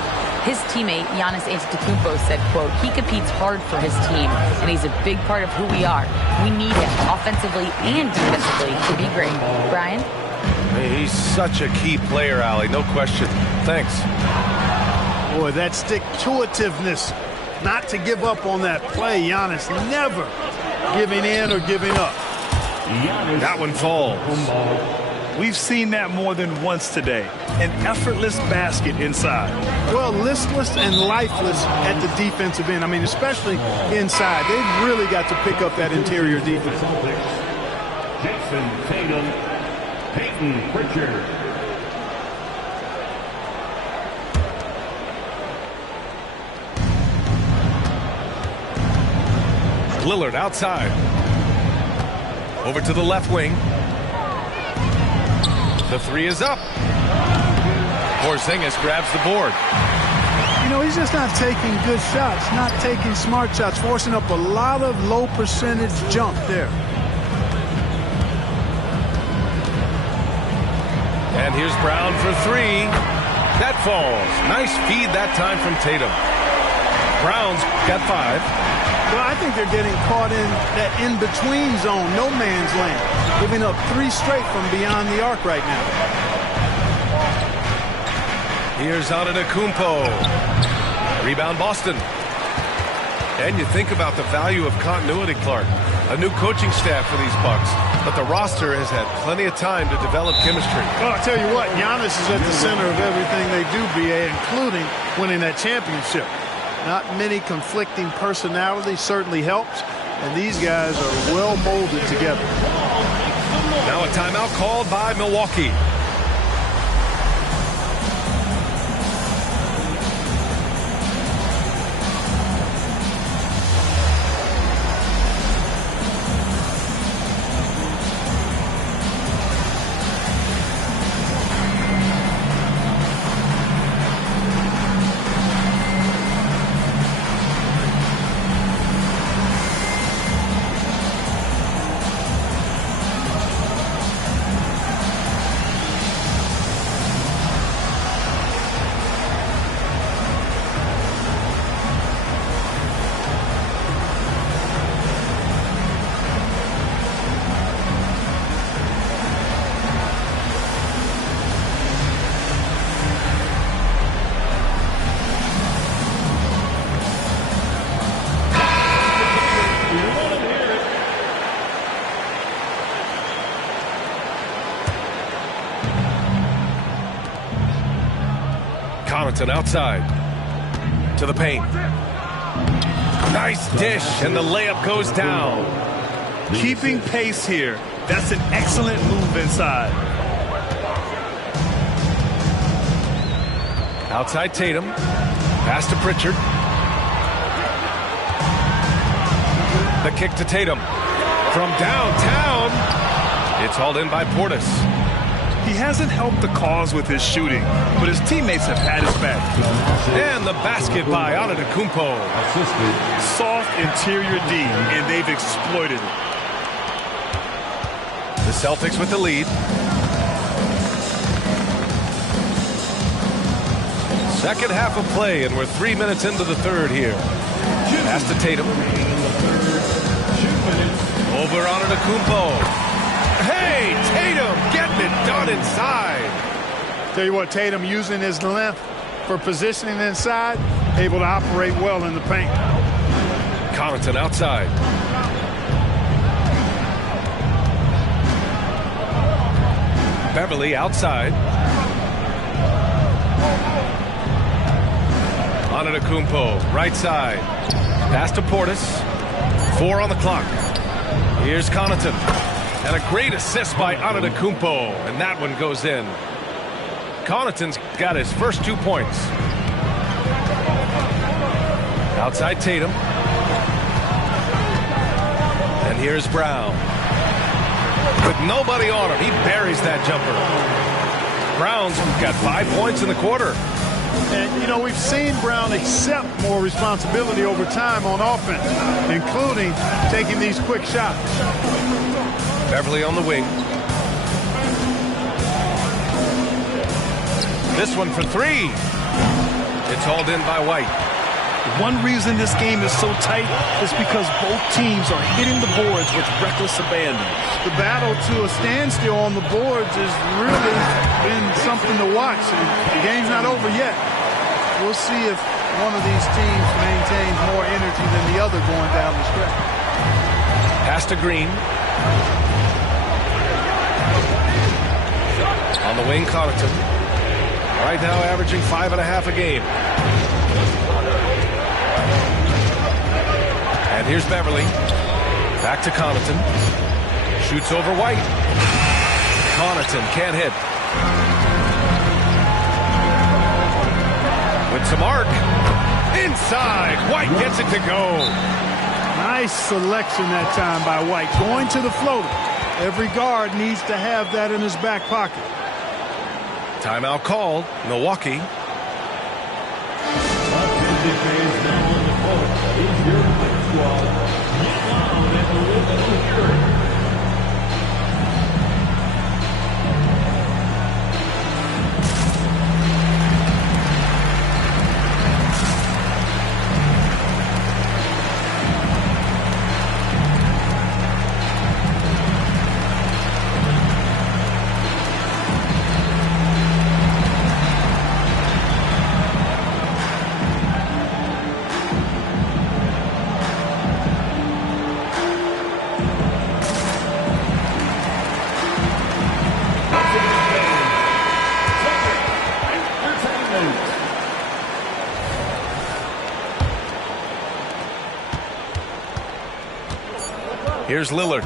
His teammate, Giannis Antetokounmpo, said, quote, he competes hard for his team, and he's a big part of who we are. We need him, offensively and defensively, to be great. Brian? He's such a key player, Allie, no question. Thanks. Boy, that stick-to-itiveness, not to give up on that play. Giannis never giving in or giving up. That one falls. We've seen that more than once today. An effortless basket inside. Well, listless and lifeless at the defensive end. I mean, especially inside. They've really got to pick up that interior defense. Jason Tatum Peyton Pritchard. Lillard outside. Over to the left wing. The three is up. Porzingis grabs the board. You know, he's just not taking good shots, not taking smart shots, forcing up a lot of low percentage jump there. And here's Brown for three. That falls. Nice feed that time from Tatum. Brown's got 5. Well, I think they're getting caught in that in-between zone, no man's land, giving up 3 straight from beyond the arc right now. Here's Antetokounmpo. Rebound Boston. And you think about the value of continuity, Clark. A new coaching staff for these Bucks, but the roster has had plenty of time to develop chemistry. Well, I'll tell you what, Giannis is at the center of everything they do, BA, including winning that championship. Not many conflicting personalities certainly helps, and these guys are well molded together. Now a timeout called by Milwaukee. Connaughton outside to the paint. Nice dish, and the layup goes down. Keeping pace here. That's an excellent move inside. Outside Tatum. Pass to Pritchard. The kick to Tatum. From downtown. It's hauled in by Portis. He hasn't helped the cause with his shooting, but his teammates have had his back. And the basket by Antetokounmpo. Soft interior D, and they've exploited it. The Celtics with the lead. Second half of play, and we're 3 minutes into the third here. Pass to Tatum. Over Antetokounmpo. Hey, Tatum getting it done inside. Tell you what, Tatum using his length for positioning inside, able to operate well in the paint. Connaughton outside. Beverly outside. Antetokounmpo, right side. Pass to Portis. 4 on the clock. Here's Connaughton. And a great assist by Antetokounmpo, and that one goes in. Connaughton's got his first 2 points. Outside Tatum. And here's Brown. With nobody on him, he buries that jumper. Brown's got 5 points in the quarter. And, you know, we've seen Brown accept more responsibility over time on offense, including taking these quick shots. Beverly on the wing. This one for 3. It's hauled in by White. One reason this game is so tight is because both teams are hitting the boards with reckless abandon. The battle to a standstill on the boards has really been something to watch. The game's not over yet. We'll see if one of these teams maintains more energy than the other going down the stretch. Pass to Green. On the wing, Connaughton. Right now averaging 5.5 a game. And here's Beverly. Back to Connaughton. Shoots over White. Connaughton can't hit. With some arc. Inside. White gets it to go. Nice selection that time by White. Going to the floater. Every guard needs to have that in his back pocket. Timeout called. Milwaukee. Here's Lillard.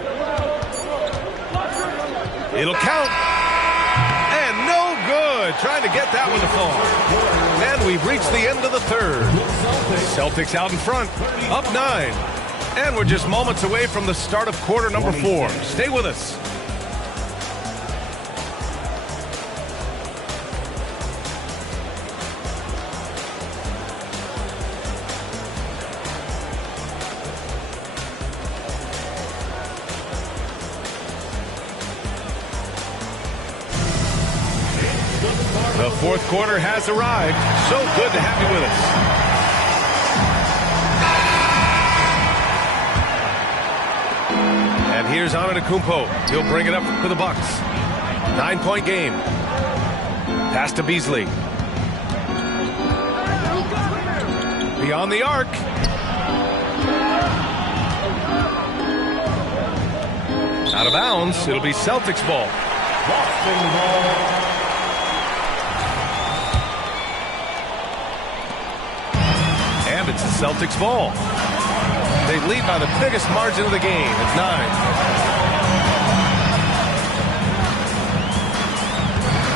It'll count. And no good. Trying to get that one to fall. And we've reached the end of the third. Celtics out in front. Up 9. And we're just moments away from the start of quarter number 4. Stay with us. The fourth quarter has arrived. So good to have you with us. And here's Antetokounmpo. He'll bring it up for the Bucks. 9-point game. Pass to Beasley. Beyond the arc. Out of bounds. It'll be Celtics ball. And it's the Celtics ball. They lead by the biggest margin of the game. It's 9.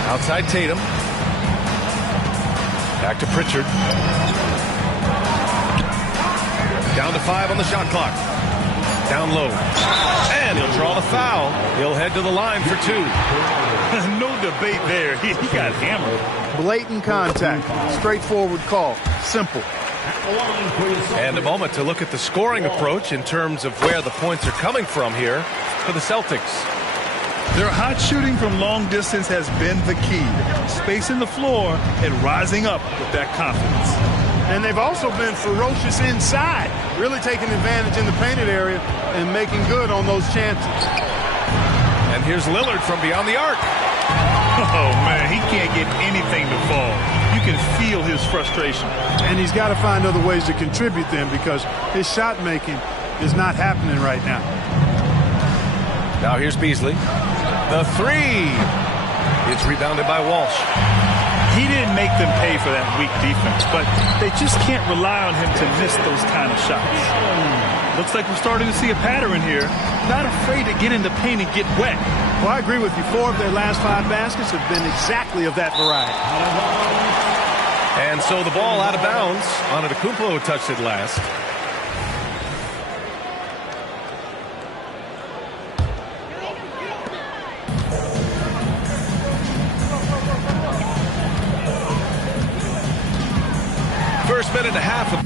Outside Tatum. Back to Pritchard. Down to 5 on the shot clock. Down low. And he'll draw the foul. He'll head to the line for 2. No debate there. He got hammered. Blatant contact. Straightforward call. Simple. And a moment to look at the scoring approach in terms of where the points are coming from here for the Celtics. Their hot shooting from long distance has been the key. Spacing the floor and rising up with that confidence. And they've also been ferocious inside, really taking advantage in the painted area and making good on those chances. And here's Lillard from beyond the arc. Oh, man, he can't get anything to fall. You can feel his frustration. And he's got to find other ways to contribute then because his shot making is not happening right now. Now here's Beasley. The 3. It's rebounded by Walsh. He didn't make them pay for that weak defense, but they just can't rely on him to miss those kind of shots. Looks like we're starting to see a pattern here. Not afraid to get in the paint and get wet. Well, I agree with you. 4 of their last 5 baskets have been exactly of that variety. And so the ball out of bounds. Antetokounmpo touched it last. First minute and a half of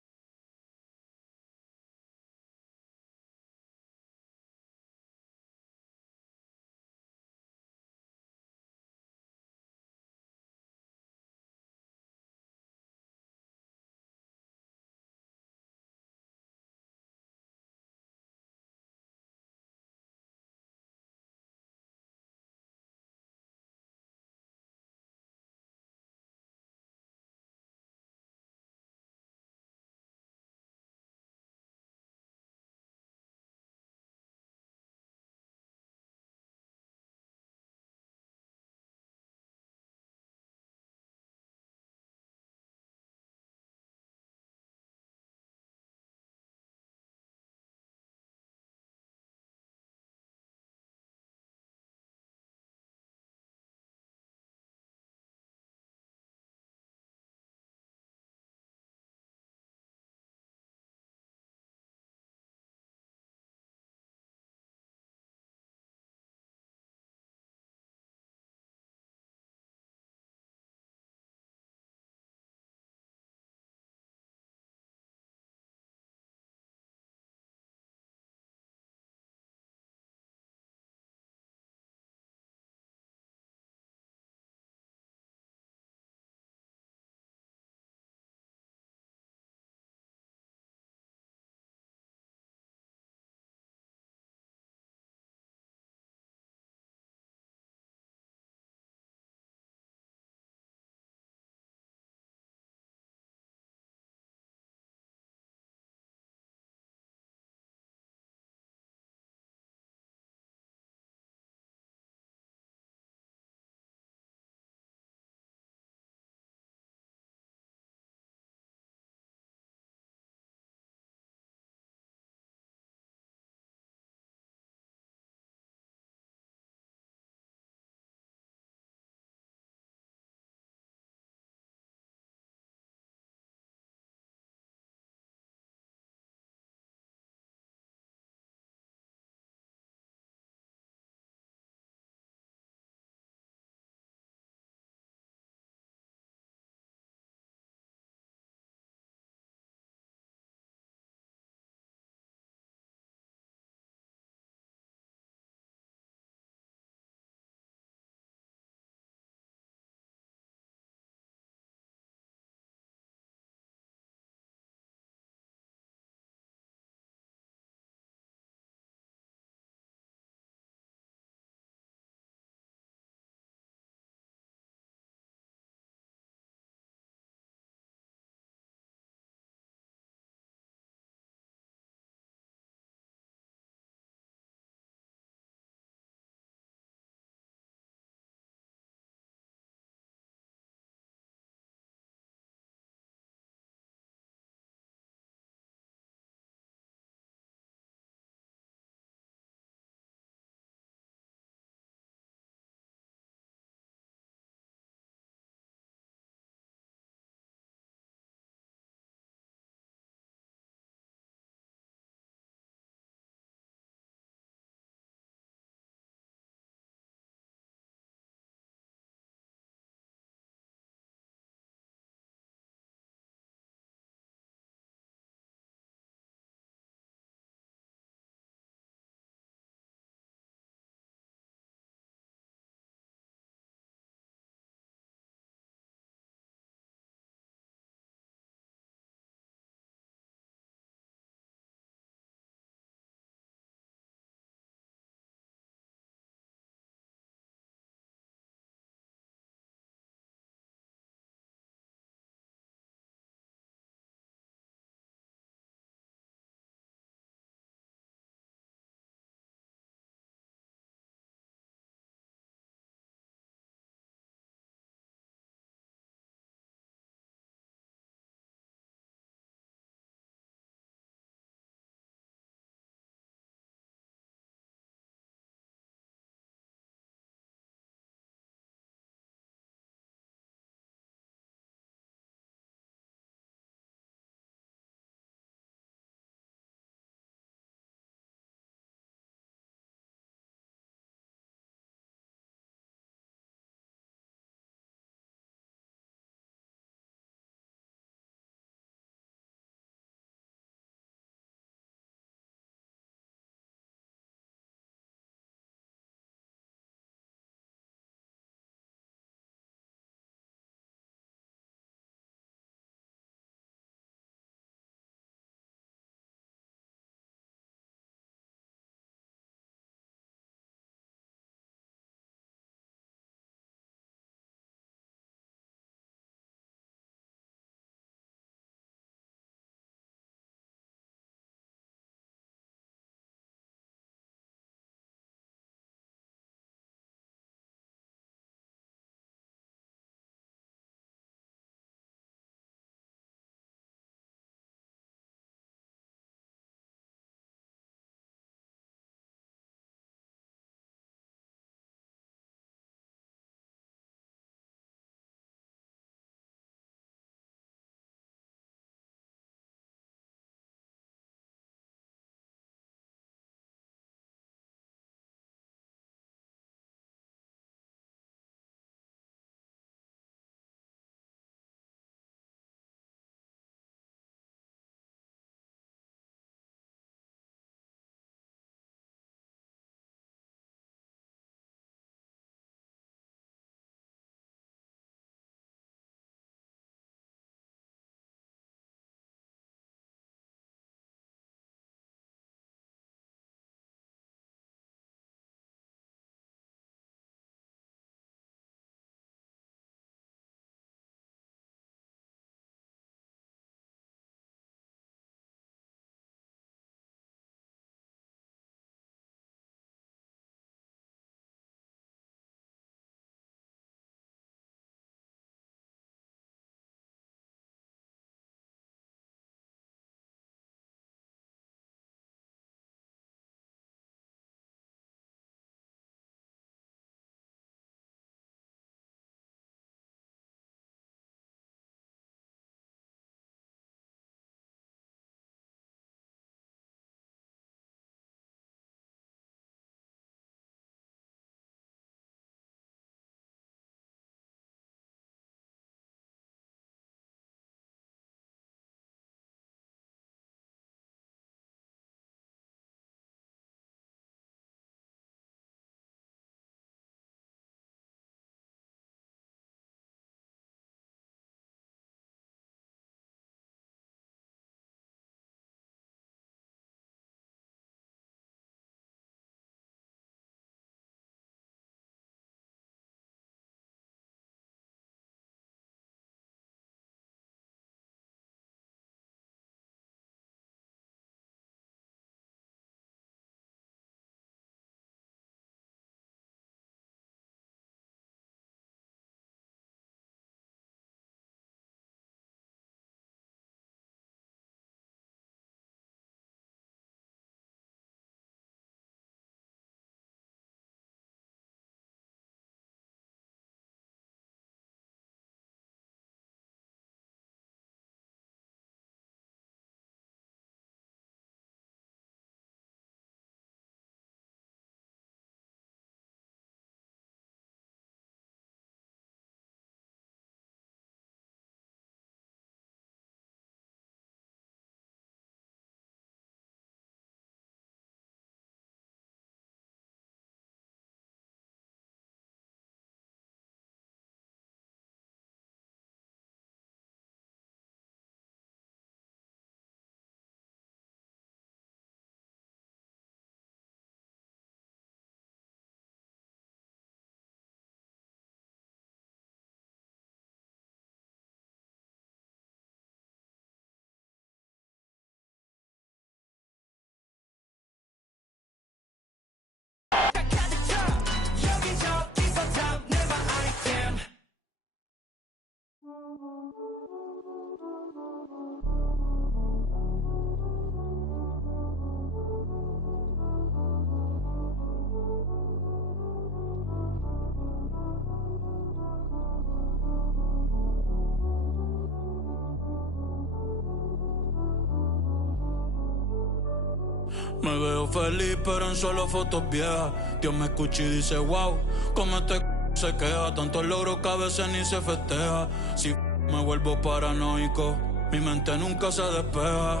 Me veo feliz, pero en solo fotos viejas. Dios me escucha y dice, wow, como este se queja. Tantos logros que a veces ni se festeja. Si me vuelvo paranoico, mi mente nunca se despeja.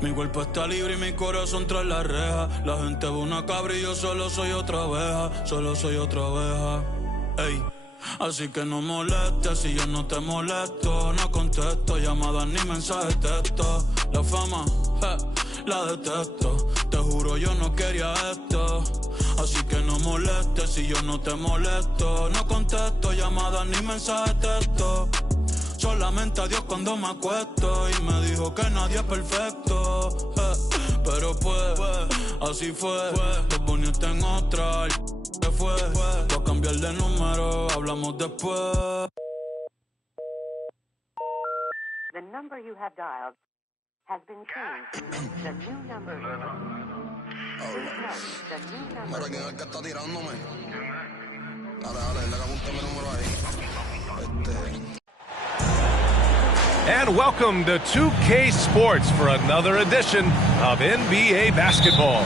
Mi cuerpo está libre y mi corazón tras la reja. La gente ve una cabra y yo solo soy otra oveja. Solo soy otra oveja. Ey. Así que no molestes si yo no te molesto. No contesto llamadas ni mensajes de texto. La fama, la detesto. Te juro yo no quería esto. Así que no molestes si yo no te molesto. No contesto llamadas ni mensajes de texto. Solamente a Dios cuando me acuesto. Y me dijo que nadie es perfecto. Pero pues, así fue. Te poniste en otra. ¿Qué fue? Voy a cambiar de número. Hablamos después. The number you have dialed has been changed. The new number. Please note, the new number. Mira, ¿quién es el que está tirándome? Dale, le apúntame el número ahí. And welcome to 2K Sports for another edition of NBA basketball.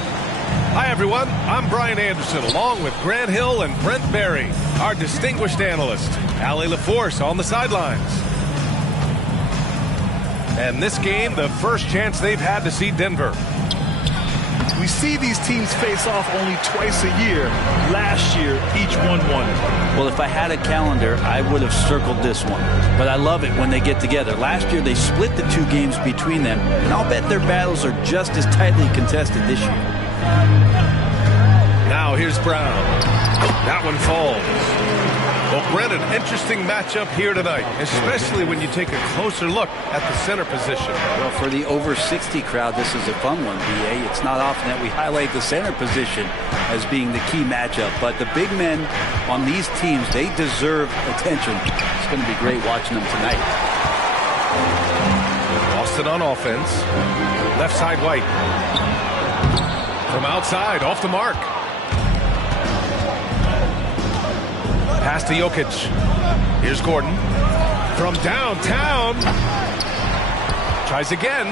Hi, everyone. I'm Brian Anderson, along with Grant Hill and Brent Barry, our distinguished analyst, Allie LaForce on the sidelines. And this game, the first chance they've had to see Denver. We see these teams face off only twice a year. Last year, each one won. Well, if I had a calendar, I would have circled this one. But I love it when they get together. Last year, they split the two games between them, and I'll bet their battles are just as tightly contested this year. Now here's Brown. That one falls. Well, Brent, an interesting matchup here tonight, especially when you take a closer look at the center position. Well, for the over 60 crowd, this is a fun one, B.A. It's not often that we highlight the center position as being the key matchup, but the big men on these teams, they deserve attention. It's going to be great watching them tonight. Austin on offense. Left side, White. From outside, off the mark. Pass to Jokic. Here's Gordon. From downtown. Tries again.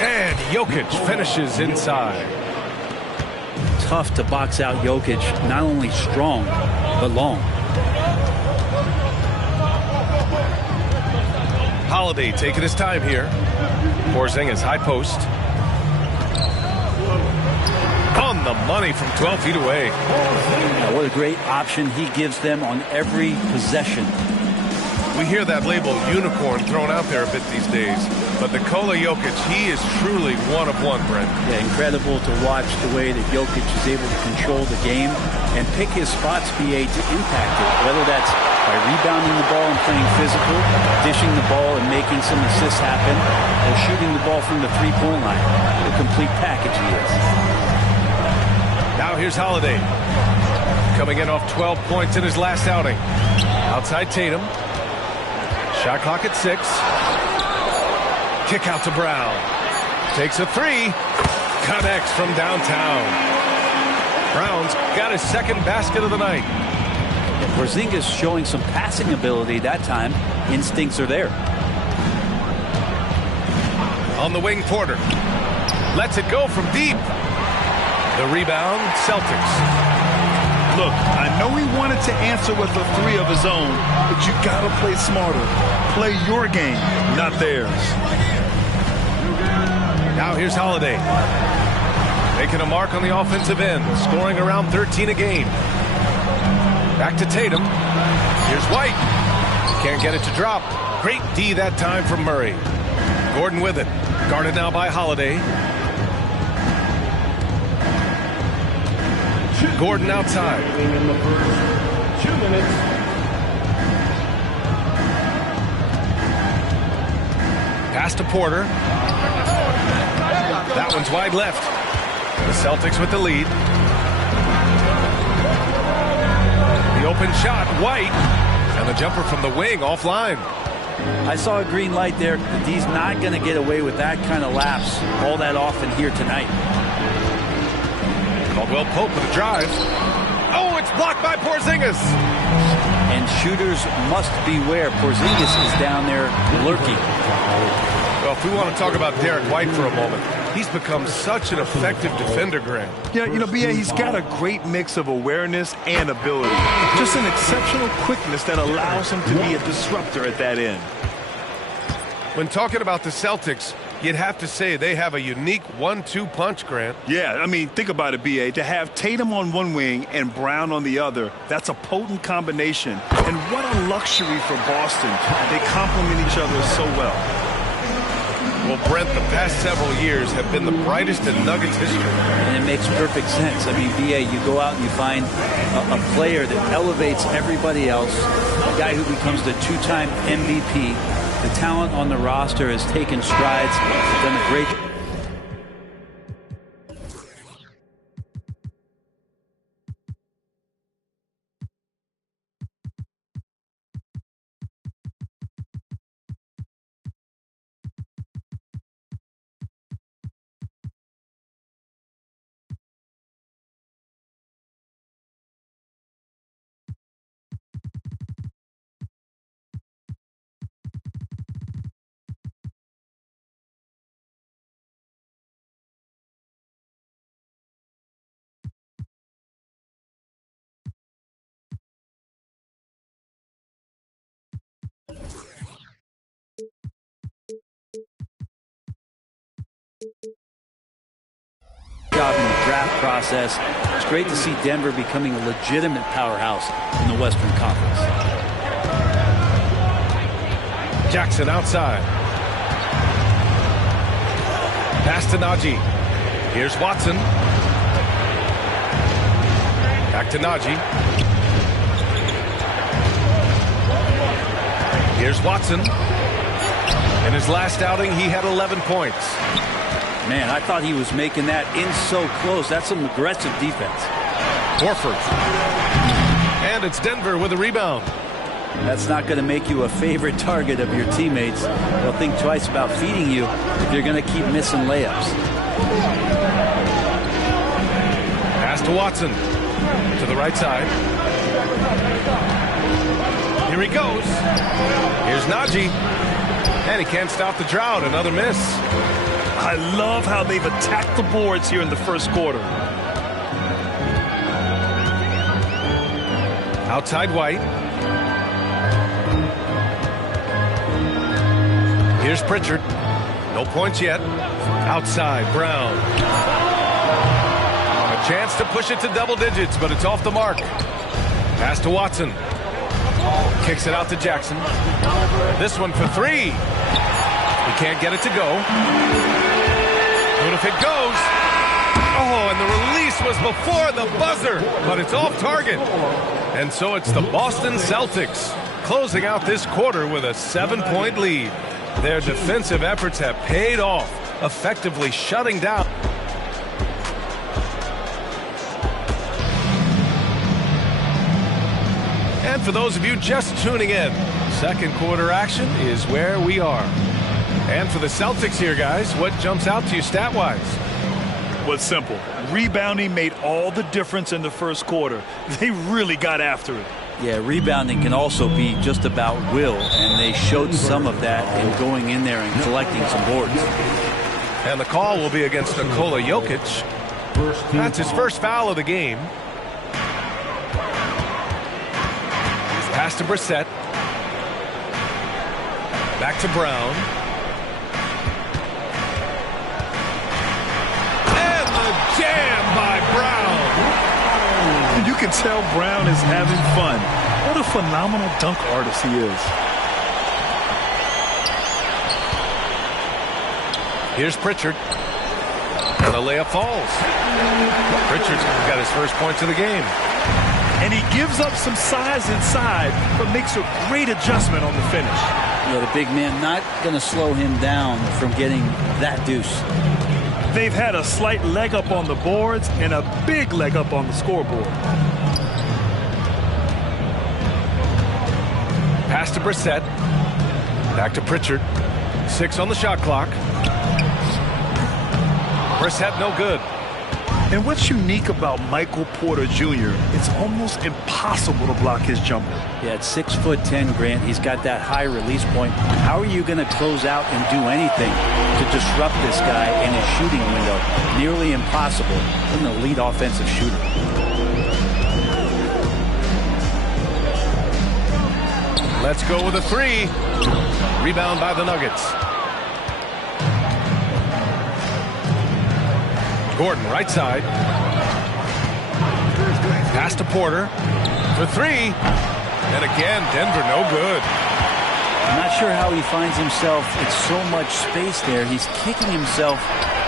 And Jokic finishes inside. Tough to box out Jokic. Not only strong, but long. Holiday taking his time here. Porzingis high post. On the money from 12 feet away. Now, what a great option he gives them on every possession. We hear that label unicorn thrown out there a bit these days, but Nikola Jokic, he is truly one of one, Brent. Yeah, incredible to watch the way that Jokic is able to control the game and pick his spots, BA, to impact it, whether that's by rebounding the ball and playing physical, dishing the ball and making some assists happen, or shooting the ball from the three-point line. The complete package he is. Now here's Holiday. Coming in off 12 points in his last outing. Outside Tatum. Shot clock at 6. Kick out to Brown. Takes a three. Connects from downtown. Brown's got his second basket of the night. Porzingis showing some passing ability that time. Instincts are there. On the wing, Porter. Lets it go from deep. The rebound, Celtics. Look, I know he wanted to answer with a three of his own, but you gotta play smarter. Play your game, not theirs. Now here's Holiday. Making a mark on the offensive end, scoring around 13 a game. Back to Tatum. Here's White. Can't get it to drop. Great D that time from Murray. Gordon with it. Guarded now by Holiday. Gordon outside. 2 minutes. Pass to Porter. That one's wide left. The Celtics with the lead. The open shot, White. And the jumper from the wing offline. I saw a green light there. The D's not going to get away with that kind of lapse all that often here tonight. Caldwell Pope with a drive. Oh, it's blocked by Porzingis. And shooters must beware. Porzingis is down there lurking. Well, if we want to talk about Derek White for a moment, he's become such an effective defender, Grant. Yeah, you know, B.A., he's got a great mix of awareness and ability. Just an exceptional quickness that allows him to be a disruptor at that end. When talking about the Celtics, you'd have to say they have a unique 1-2 punch, Grant. Yeah, I mean, think about it, B.A. To have Tatum on one wing and Brown on the other, that's a potent combination. And what a luxury for Boston. They complement each other so well. Well, Brent, the past several years have been the brightest in Nuggets history. And it makes perfect sense. I mean, B.A., you go out and you find a player that elevates everybody else, a guy who becomes the two-time MVP. The talent on the roster has taken strides, done a great job. Job in the draft process. It's great to see Denver becoming a legitimate powerhouse in the Western Conference. Jackson outside. Pass to Najee. Here's Watson. Back to Najee. Here's Watson. In his last outing, he had 11 points. Man, I thought he was making that in so close. That's some aggressive defense. Horford. And it's Denver with a rebound. That's not going to make you a favorite target of your teammates. They'll think twice about feeding you if you're going to keep missing layups. Pass to Watson. To the right side. Here he goes. Here's Najee. And he can't stop the drought. Another miss. I love how they've attacked the boards here in the first quarter. Outside White. Here's Pritchard. No points yet. Outside Brown. A chance to push it to double digits, but it's off the mark. Pass to Watson. Kicks it out to Jackson. This one for three. He can't get it to go. But if it goes, oh, and the release was before the buzzer, but it's off target. And so it's the Boston Celtics closing out this quarter with a 7-point lead. Their defensive efforts have paid off, effectively shutting down. And for those of you just tuning in, second quarter action is where we are. And for the Celtics here, guys, what jumps out to you stat-wise? Well, it's simple. Rebounding made all the difference in the first quarter. They really got after it. Yeah, rebounding can also be just about will, and they showed some of that in going in there and collecting some boards. And the call will be against Nikola Jokic. That's his first foul of the game. Pass to Brissett. Back to Brown. And the jam by Brown. You can tell Brown is having fun. What a phenomenal dunk artist he is. Here's Pritchard. And the layup falls. Pritchard's got his first points of the game. And he gives up some size inside, but makes a great adjustment on the finish. Yeah, the big man not going to slow him down from getting that deuce. They've had a slight leg up on the boards and a big leg up on the scoreboard. Pass to Brissett. Back to Pritchard. 6 on the shot clock. Brissett no good. And what's unique about Michael Porter Jr., it's almost impossible to block his jumper. Yeah, at 6'10", Grant, he's got that high release point. How are you going to close out and do anything to disrupt this guy in his shooting window? Nearly impossible. He's an elite offensive shooter. Let's go with a three. Rebound by the Nuggets. Gordon, right side. Pass to Porter. For three. And again, Denver, no good. I'm not sure how he finds himself. It's so much space there. He's kicking himself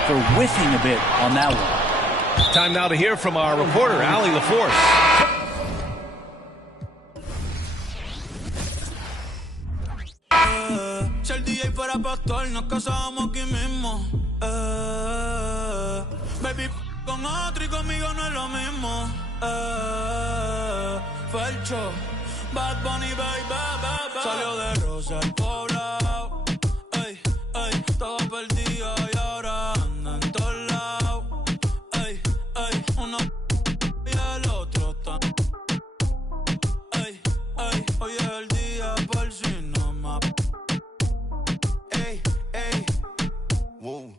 for whiffing a bit on that one. Time now to hear from our reporter, Allie LaForce. Si el DJ fuera pastor, nos casábamos aquí mismo. Baby, con otro y conmigo no es lo mismo. Felcho, Bad Bunny, baby. Salió de Rosa el poblado. Ey, ey, todo perdido y ahora anda en todos lados. Ey, ey, uno y el otro está. Ey, ey, hoy es el día por si no más. Ey, ey. Wow.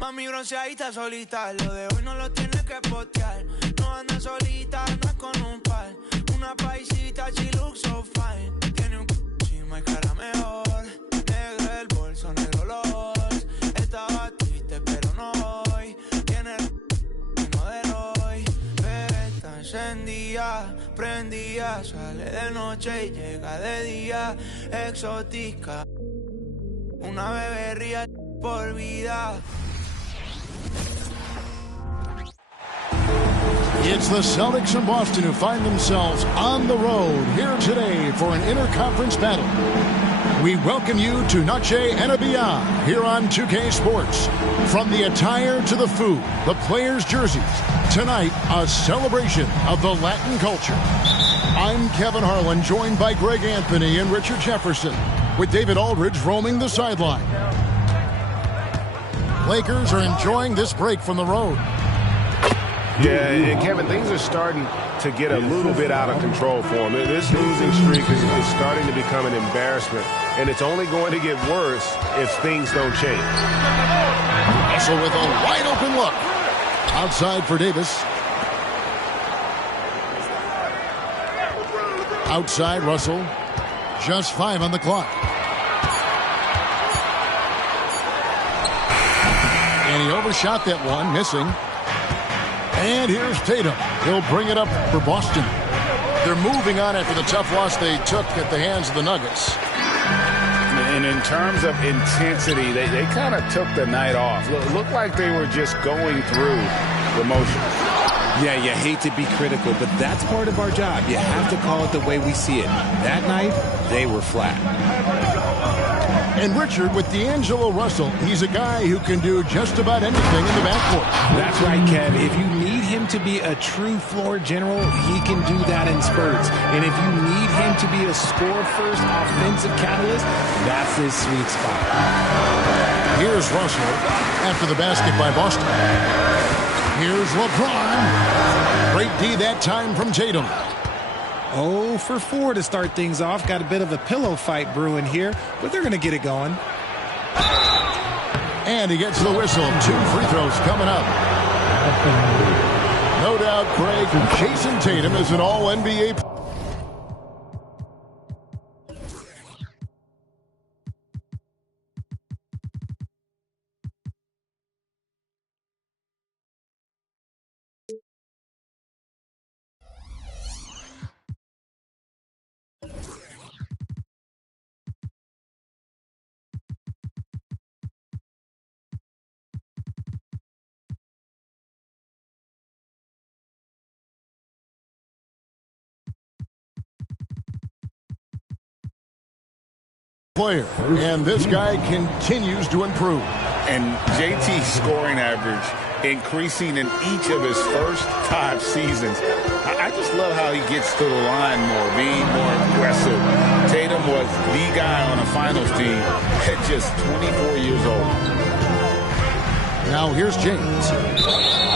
Mami bronceadita solita, lo de hoy no lo tienes que postear. No anda solita, anda con un par. Una paisita, she looks so fine. Tiene un chima y cara mejor. Negro el bolso, negro los. Estaba triste pero no hoy. Tiene el modelo hoy. Pero está encendida, prendida. Sale de noche y llega de día. Exótica, una bebé ría por vida. It's the Celtics in Boston who find themselves on the road here today for an interconference battle. We welcome you to Noche and Beyond here on 2K Sports. From the attire to the food, the players' jerseys, tonight a celebration of the Latin culture. I'm Kevin Harlan, joined by Greg Anthony and Richard Jefferson, with David Aldridge roaming the sideline. Lakers are enjoying this break from the road. Yeah, and Kevin, things are starting to get a little bit out of control for him. This losing streak is starting to become an embarrassment, and it's only going to get worse if things don't change. Russell with a wide-open look. Outside for Davis. Outside, Russell. Just 5 on the clock. And he overshot that one, missing. And here's Tatum. He'll bring it up for Boston. They're moving on after the tough loss they took at the hands of the Nuggets. And in terms of intensity, they kind of took the night off. Looked like they were just going through the motions. Yeah, you hate to be critical, but that's part of our job. You have to call it the way we see it. That night, they were flat. And Richard, with D'Angelo Russell, he's a guy who can do just about anything in the backcourt. That's right, Kev. If you need him to be a true floor general, he can do that in spurts. And if you need him to be a score-first offensive catalyst, that's his sweet spot. Here's Russell after the basket by Boston. Here's LeBron. Great D that time from Tatum. 0 for 4 to start things off. Got a bit of a pillow fight brewing here, but they're going to get it going. And he gets the whistle. 2 free throws coming up. No doubt, Craig, Jason Tatum is an all-NBA player. And this guy continues to improve. And JT's scoring average increasing in each of his first 5 seasons. I just love how he gets to the line more, being more aggressive. Tatum was the guy on a finals team at just 24 years old. Now here's James.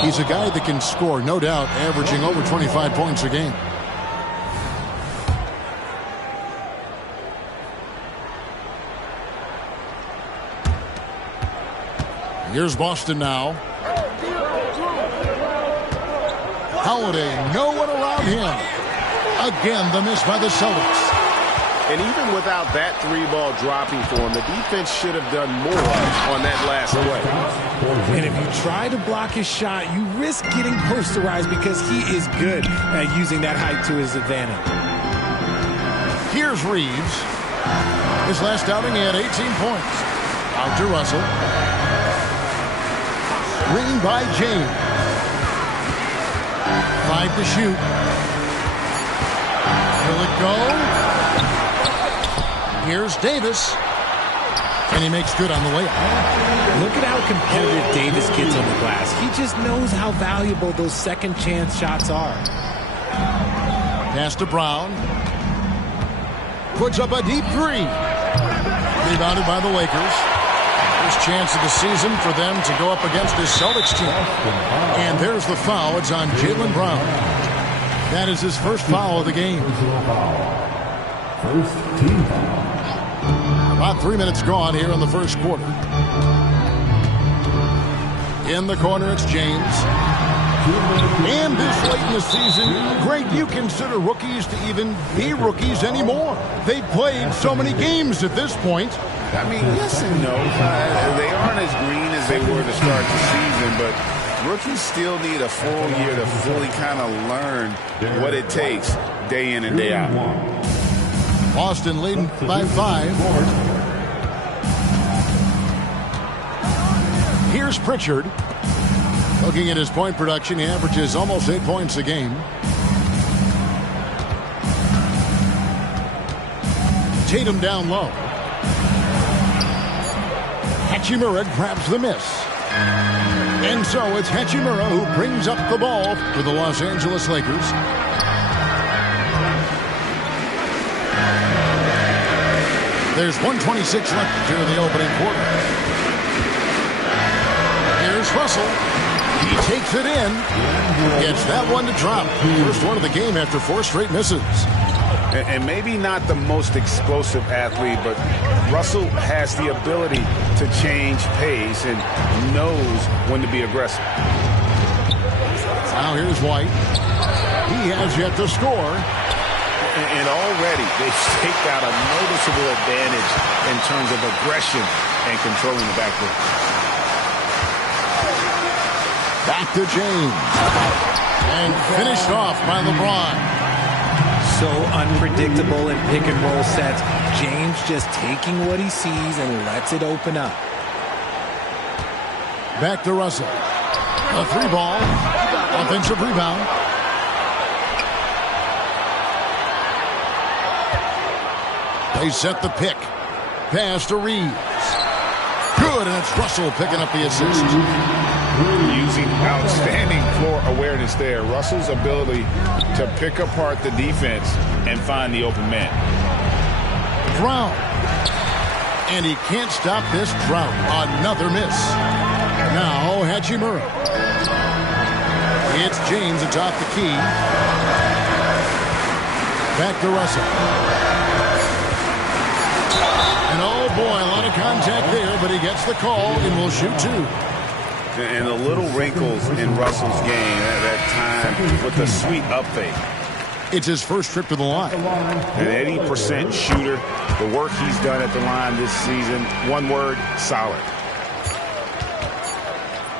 He's a guy that can score, no doubt, averaging over 25 points a game. Here's Boston now. Holiday, no one around him. Again, the miss by the Celtics. And even without that 3-ball dropping for him, the defense should have done more on that last play. And if you try to block his shot, you risk getting posterized because he is good at using that height to his advantage. Here's Reeves. His last outing, he had 18 points. Out to Russell. Screen by James. 5 to shoot. Will it go? Here's Davis. And he makes good on the layup. Look at how competitive Davis gets on the glass. He just knows how valuable those second chance shots are. Pass to Brown. Puts up a deep 3. Rebounded by the Lakers. First chance of the season for them to go up against this Celtics team. And there's the foul. It's on Jaylen Brown. That is his first foul of the game. First team foul. About 3 minutes gone here in the first quarter. In the corner, it's James. And this late in the season, Greg, you consider rookies to even be rookies anymore. They've played so many games at this point. I mean, yes and no. They aren't as green as they were to start the season, but rookies still need a full year to fully kind of learn what it takes day in and day out. Boston leading by 5. Here's Pritchard. Looking at his point production, he averages almost 8 points a game. Tatum down low. Hachimura grabs the miss. And so it's Hachimura who brings up the ball for the Los Angeles Lakers. There's 1:26 left here in the opening quarter. Here's Russell. He takes it in. Gets that one to drop. First one of the game after 4 straight misses. And maybe not the most explosive athlete, but Russell has the ability to change pace and knows when to be aggressive. Now here's White. He has yet to score. And already they've staked out a noticeable advantage in terms of aggression and controlling the backcourt. Back to James. And finished off by LeBron. So unpredictable in pick and roll sets. James just taking what he sees and lets it open up. Back to Russell. A 3-ball. Offensive rebound. They set the pick. Pass to Reeves. Good, and it's Russell picking up the assist. Using outstanding floor awareness there. Russell's ability to pick apart the defense and find the open man. Brown. And he can't stop this drought. Another miss. Now Hachimura. It's James atop the key. Back to Russell. And oh boy, a lot of contact there, but he gets the call and will shoot 2. And the little wrinkles in Russell's game at that time with the sweet up fake. It's his first trip to the line. An 80% shooter. The work he's done at the line this season, one word, solid.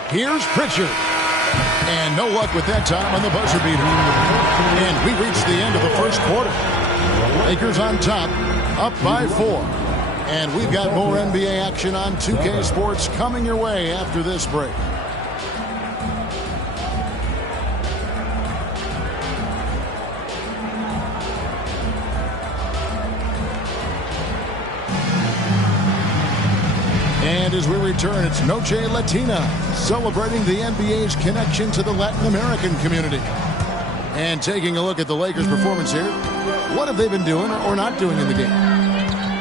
Here's Pritchard. And no luck with that time on the buzzer beater. And we reach the end of the first quarter. Lakers on top, up by 4. And we've got more NBA action on 2K Sports coming your way after this break. And as we return, it's Noche Latina, celebrating the NBA's connection to the Latin American community. And taking a look at the Lakers' performance here, what have they been doing or not doing in the game?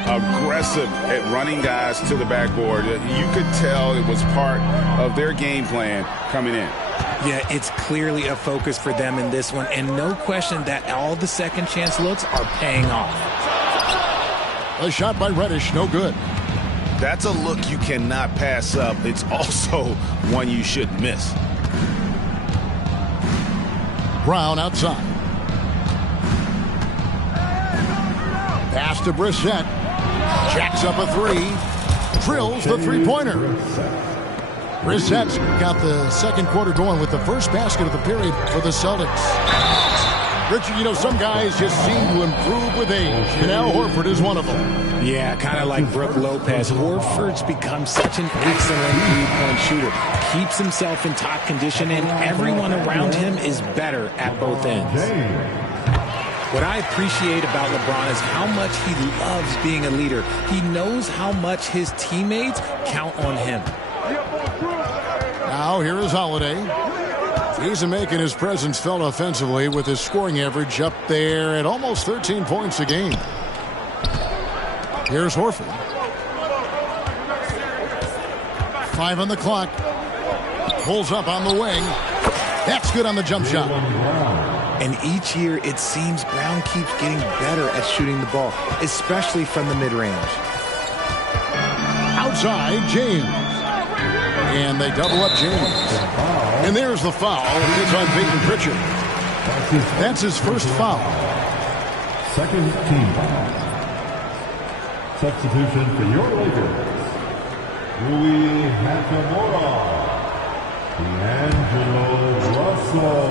aggressive at running guys to the backboard. You could tell it was part of their game plan coming in. Yeah, it's clearly a focus for them in this one, and no question that all the second chance looks are paying off. A shot by Reddish, no good. That's a look you cannot pass up. It's also one you shouldn't miss. Brown outside. Pass to Brissett. Jacks up a three. Drills the three-pointer. Brissett's got the second quarter going with the first basket of the period for the Celtics. Richard, you know, some guys just seem to improve with age, and Al Horford is one of them. Yeah, kind of like Brook Lopez. Horford's become such an excellent three-point shooter. Keeps himself in top condition, and everyone around him is better at both ends. What I appreciate about LeBron is how much he loves being a leader. He knows how much his teammates count on him. Now here is Holiday. He's making his presence felt offensively with his scoring average up there at almost 13 points a game. Here's Horford. 5 on the clock. Pulls up on the wing. That's good on the jump shot. And each year it seems Brown keeps getting better at shooting the ball, especially from the mid-range. Outside, James. And they double up James. And there's the foul. It's on Peyton Pritchard. That's his first foul. Second team foul. Substitution for your Lakers. Rui Hachimura. D'Angelo Russell.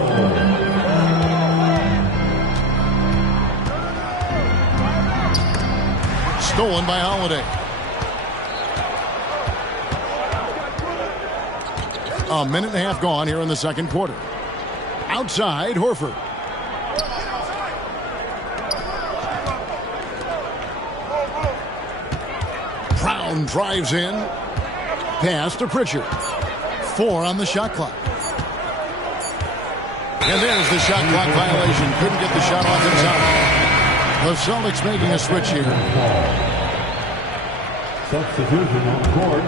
Stolen by Holiday. A minute and a half gone here in the second quarter. Outside, Horford. Brown drives in. Pass to Pritchard. 4 on the shot clock. And there's the shot clock violation. Couldn't get the shot off in time. The Celtics making a switch here. Substitution on court.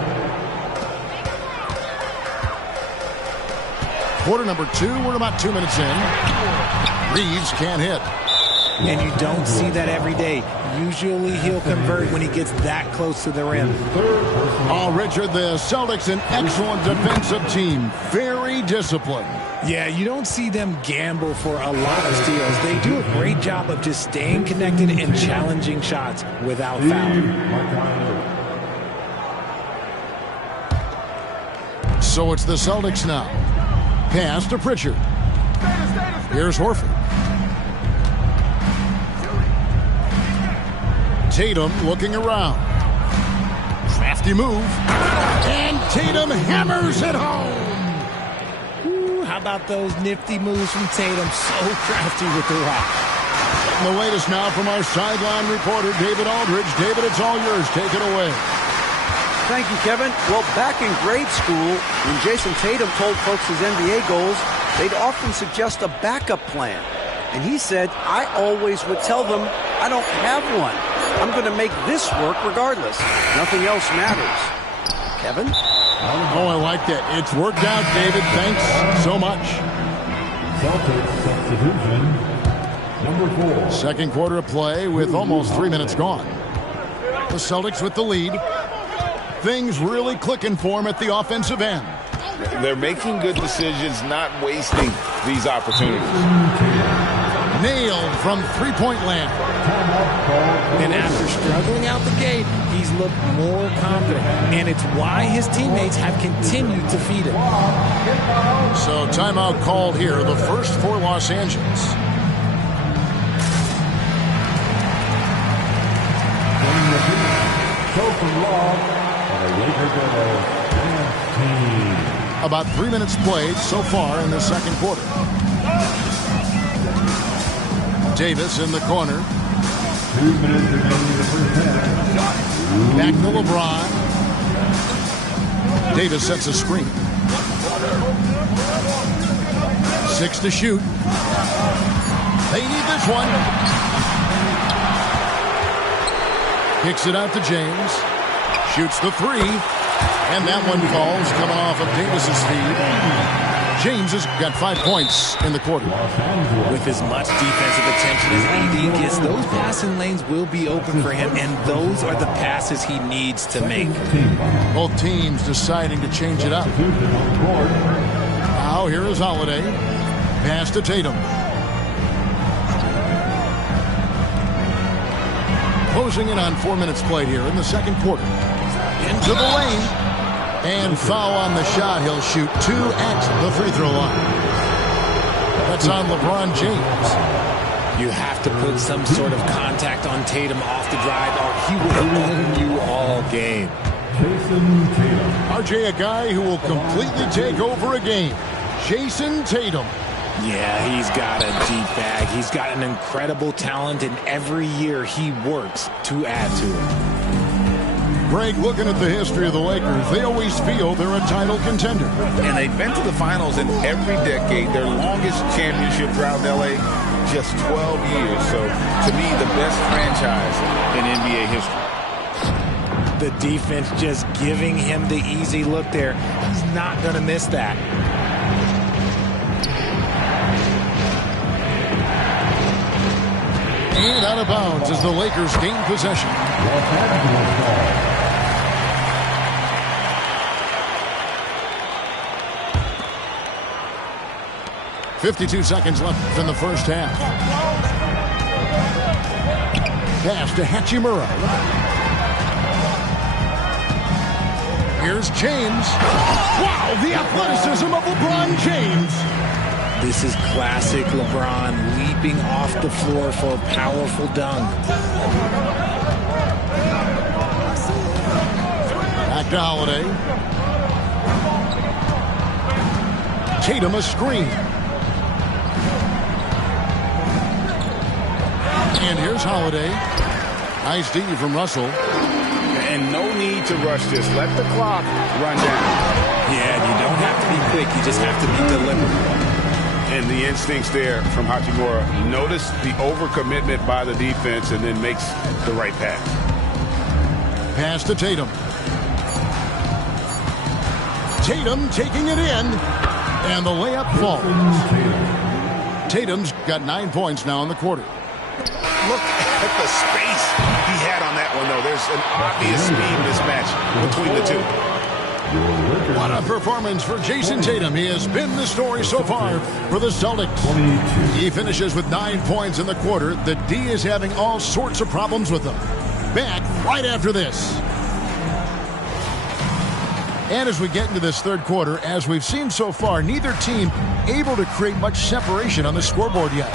Quarter number 2, we're about 2 minutes in. Reeves can't hit. And you don't see that every day. Usually he'll convert when he gets that close to the rim. Oh, Richard, the Celtics, an excellent defensive team. Very disciplined. Yeah, you don't see them gamble for a lot of steals. They do a great job of just staying connected and challenging shots without fouling. So it's the Celtics now. Pass to Pritchard. Here's Horford. Tatum looking around. Crafty move. And Tatum hammers it home. Ooh, how about those nifty moves from Tatum? So crafty with the rock. And the latest now from our sideline reporter, David Aldridge. David, it's all yours. Take it away. Thank you, Kevin. Well, back in grade school, when Jason Tatum told folks his NBA goals, they'd often suggest a backup plan. And he said, I always would tell them, I don't have one. I'm going to make this work regardless. Nothing else matters. Kevin? Oh, I like that. It's worked out, David. Thanks so much. Celtics substitution number 4. Second quarter of play with almost 3 minutes gone. The Celtics with the lead. Things really clicking for them at the offensive end. They're making good decisions, not wasting these opportunities. Nailed from three-point land. And after struggling out the gate, he's looked more confident. And it's why his teammates have continued to feed him. So timeout called here, the first for Los Angeles. About 3 minutes played so far in the second quarter. Davis in the corner. 2 minutes remaining in the first half. Back to LeBron. Davis sets a screen. 6 to shoot. They need this one. Kicks it out to James. Shoots the three. And that one falls, coming off of Davis's feed. James has got 5 points in the quarter. With as much defensive attention as AD gets, those passing lanes will be open for him, and those are the passes he needs to make. Both teams deciding to change it up. Now here is Holiday. Pass to Tatum. Closing in on 4 minutes played here in the second quarter. Into the lane. And foul on the shot. He'll shoot 2 at the free throw line. That's on LeBron James. You have to put some sort of contact on Tatum off the drive, or he will own you all game. RJ, a guy who will completely take over a game. Jason Tatum. Yeah, he's got a deep bag. He's got an incredible talent, and every year he works to add to it. Greg, looking at the history of the Lakers, they always feel they're a title contender. And they've been to the finals in every decade. Their longest championship drought in L.A., just 12 years. So, to me, the best franchise in NBA history. The defense just giving him the easy look there. He's not going to miss that. And out of bounds as the Lakers gain possession. 52 seconds left in the first half. Pass to Hachimura. Here's James. Wow, the athleticism of LeBron James. This is classic LeBron, leaping off the floor for a powerful dunk. Back to Holiday. Tatum a screen. And here's Holiday. Nice D from Russell. And no need to rush this. Let the clock run down. Yeah, you don't have to be quick. You just have to be deliberate. And the instincts there from Hachimura. Notice the overcommitment by the defense and then makes the right pass. Pass to Tatum. Tatum taking it in. And the layup falls. Tatum's got 9 points now in the quarter. Look at the space he had on that one, though. There's an obvious speed mismatch between the two. What a performance for Jason Tatum. He has been the story so far for the Celtics. He finishes with 9 points in the quarter. The D is having all sorts of problems with them. Back right after this. And as we get into this third quarter, as we've seen so far, neither team able to create much separation on the scoreboard yet.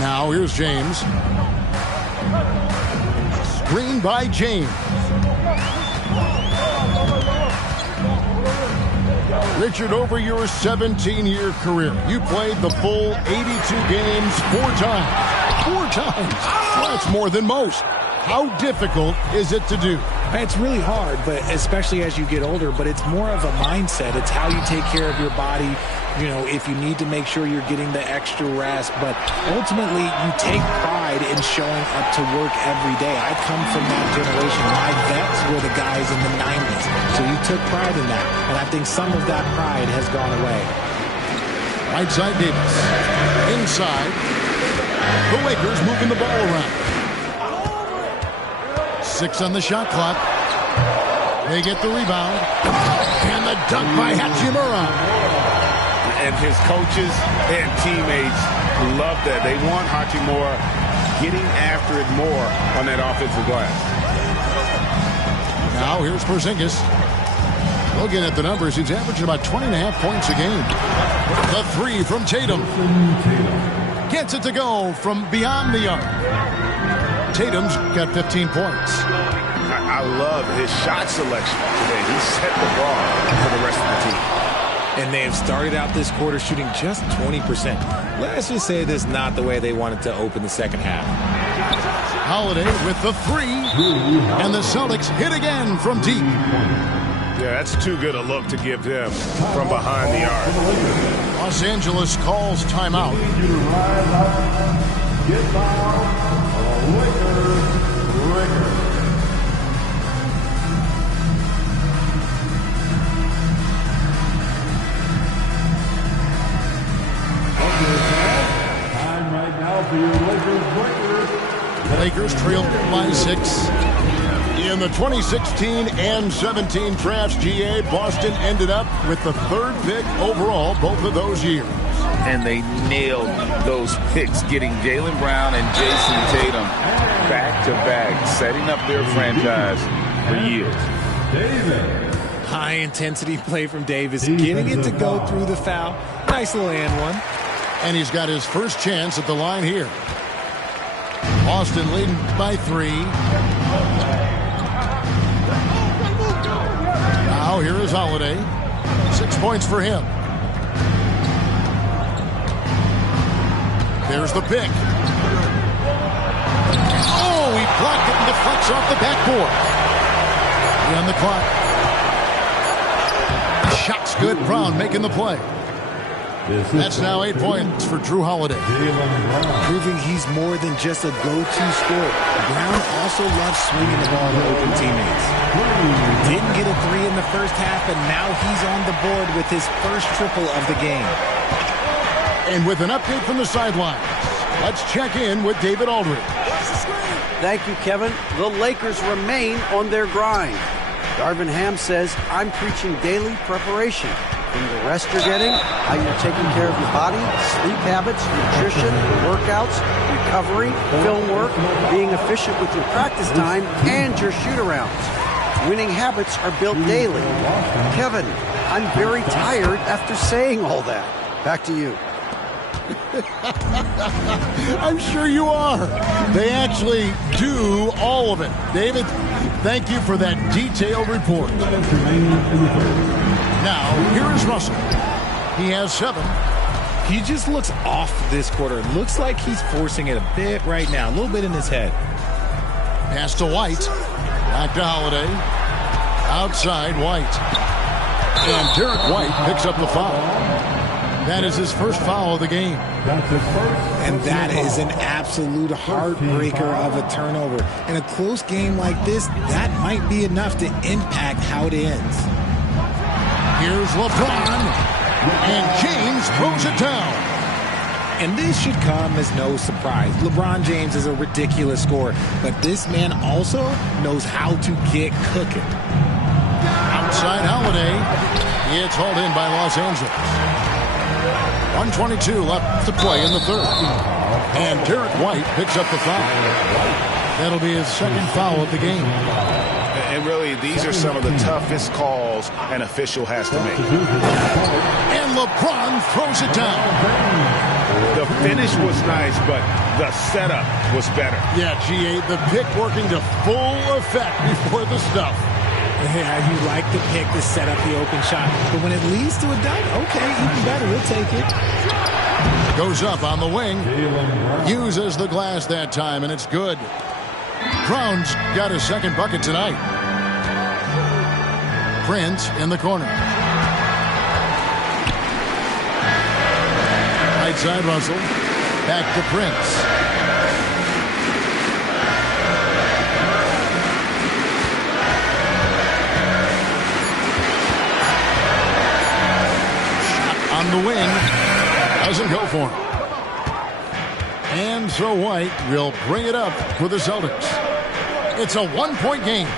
Now here's James. Screen by James. Richard, over your 17-year career, you played the full 82 games 4 times. 4 times. Well, that's more than most. How difficult is it to do? It's really hard, but especially as you get older, but it's more of a mindset. It's how you take care of your body. You know, if you need to make sure you're getting the extra rest, but ultimately you take pride in showing up to work every day. I come from that generation. My vets were the guys in the 90s, so you took pride in that, and I think some of that pride has gone away. Right side Davis. Inside. The Lakers moving the ball around. 6 on the shot clock. They get the rebound. And the dunk by Hachimura. And his coaches and teammates love that. They want Hachimura getting after it more on that offensive glass. Now here's Porzingis. Looking at the numbers, he's averaging about 20.5 points a game. The 3 from Tatum. Gets it to go from beyond the arc. Tatum's got 15 points. I love his shot selection today. He set the bar for the rest of the team. And they have started out this quarter shooting just 20%. Let's just say this is not the way they wanted to open the second half. Holiday with the 3. And the Celtics hit again from deep. Yeah, that's too good a look to give them from behind the arc. Los Angeles calls timeout. Lakers trail by 6. In the 2016 and 17 drafts, GA, Boston ended up with the 3rd pick overall both of those years. And they nailed those picks, getting Jaylen Brown and Jason Tatum back-to-back, setting up their franchise for years. High-intensity play from Davis, getting it to go through the foul. Nice little and one. And he's got his first chance at the line here. Boston leading by 3. Now here is Holiday. 6 points for him. There's the pick. Oh, he blocked it and deflects off the backboard. On the clock. Shot's good. Brown making the play. That's now 8 points for Drew Holiday. Proving he's more than just a go-to scorer. Brown also loves swinging the ball to open teammates. Didn't get a 3 in the first half, and now he's on the board with his first triple of the game. And with an update from the sidelines, let's check in with David Aldridge. Thank you, Kevin. The Lakers remain on their grind. Darvin Ham says, I'm preaching daily preparation. From the rest you're getting, how you're taking care of your body, sleep habits, nutrition, workouts, recovery, film work, being efficient with your practice time, and your shoot-arounds. Winning habits are built daily. Kevin, I'm very tired after saying all that. Back to you. I'm sure you are. They actually do all of it. David, thank you for that detailed report. Now, here is Russell. He has 7. He just looks off this quarter. Looks like he's forcing it a bit right now. A little bit in his head. Pass to White. Back to Holiday. Outside White. And Derek White picks up the foul. That is his first foul of the game. And that is an absolute heartbreaker of a turnover. In a close game like this, that might be enough to impact how it ends. Here's LeBron. And James throws it down. And this should come as no surprise. LeBron James is a ridiculous scorer, but this man also knows how to get cooking. Outside Holiday. It's hauled in by Los Angeles. 1:22 left to play in the 3rd. And Derek White picks up the foul. That'll be his 2nd foul of the game. And really, these are some of the toughest calls an official has to make. And LeBron throws it down. The finish was nice, but the setup was better. Yeah, GA, the pick working to full effect before the stuff. Yeah, you like the pick to set up the open shot. But when it leads to a dunk, okay, even better. We'll take it. Goes up on the wing. Uses the glass that time, and it's good. Brown's got his 2nd bucket tonight. Prince in the corner. Right side Russell. Back to Prince. On the wing, doesn't go for him. And so White will bring it up for the Celtics. It's a 1-point game.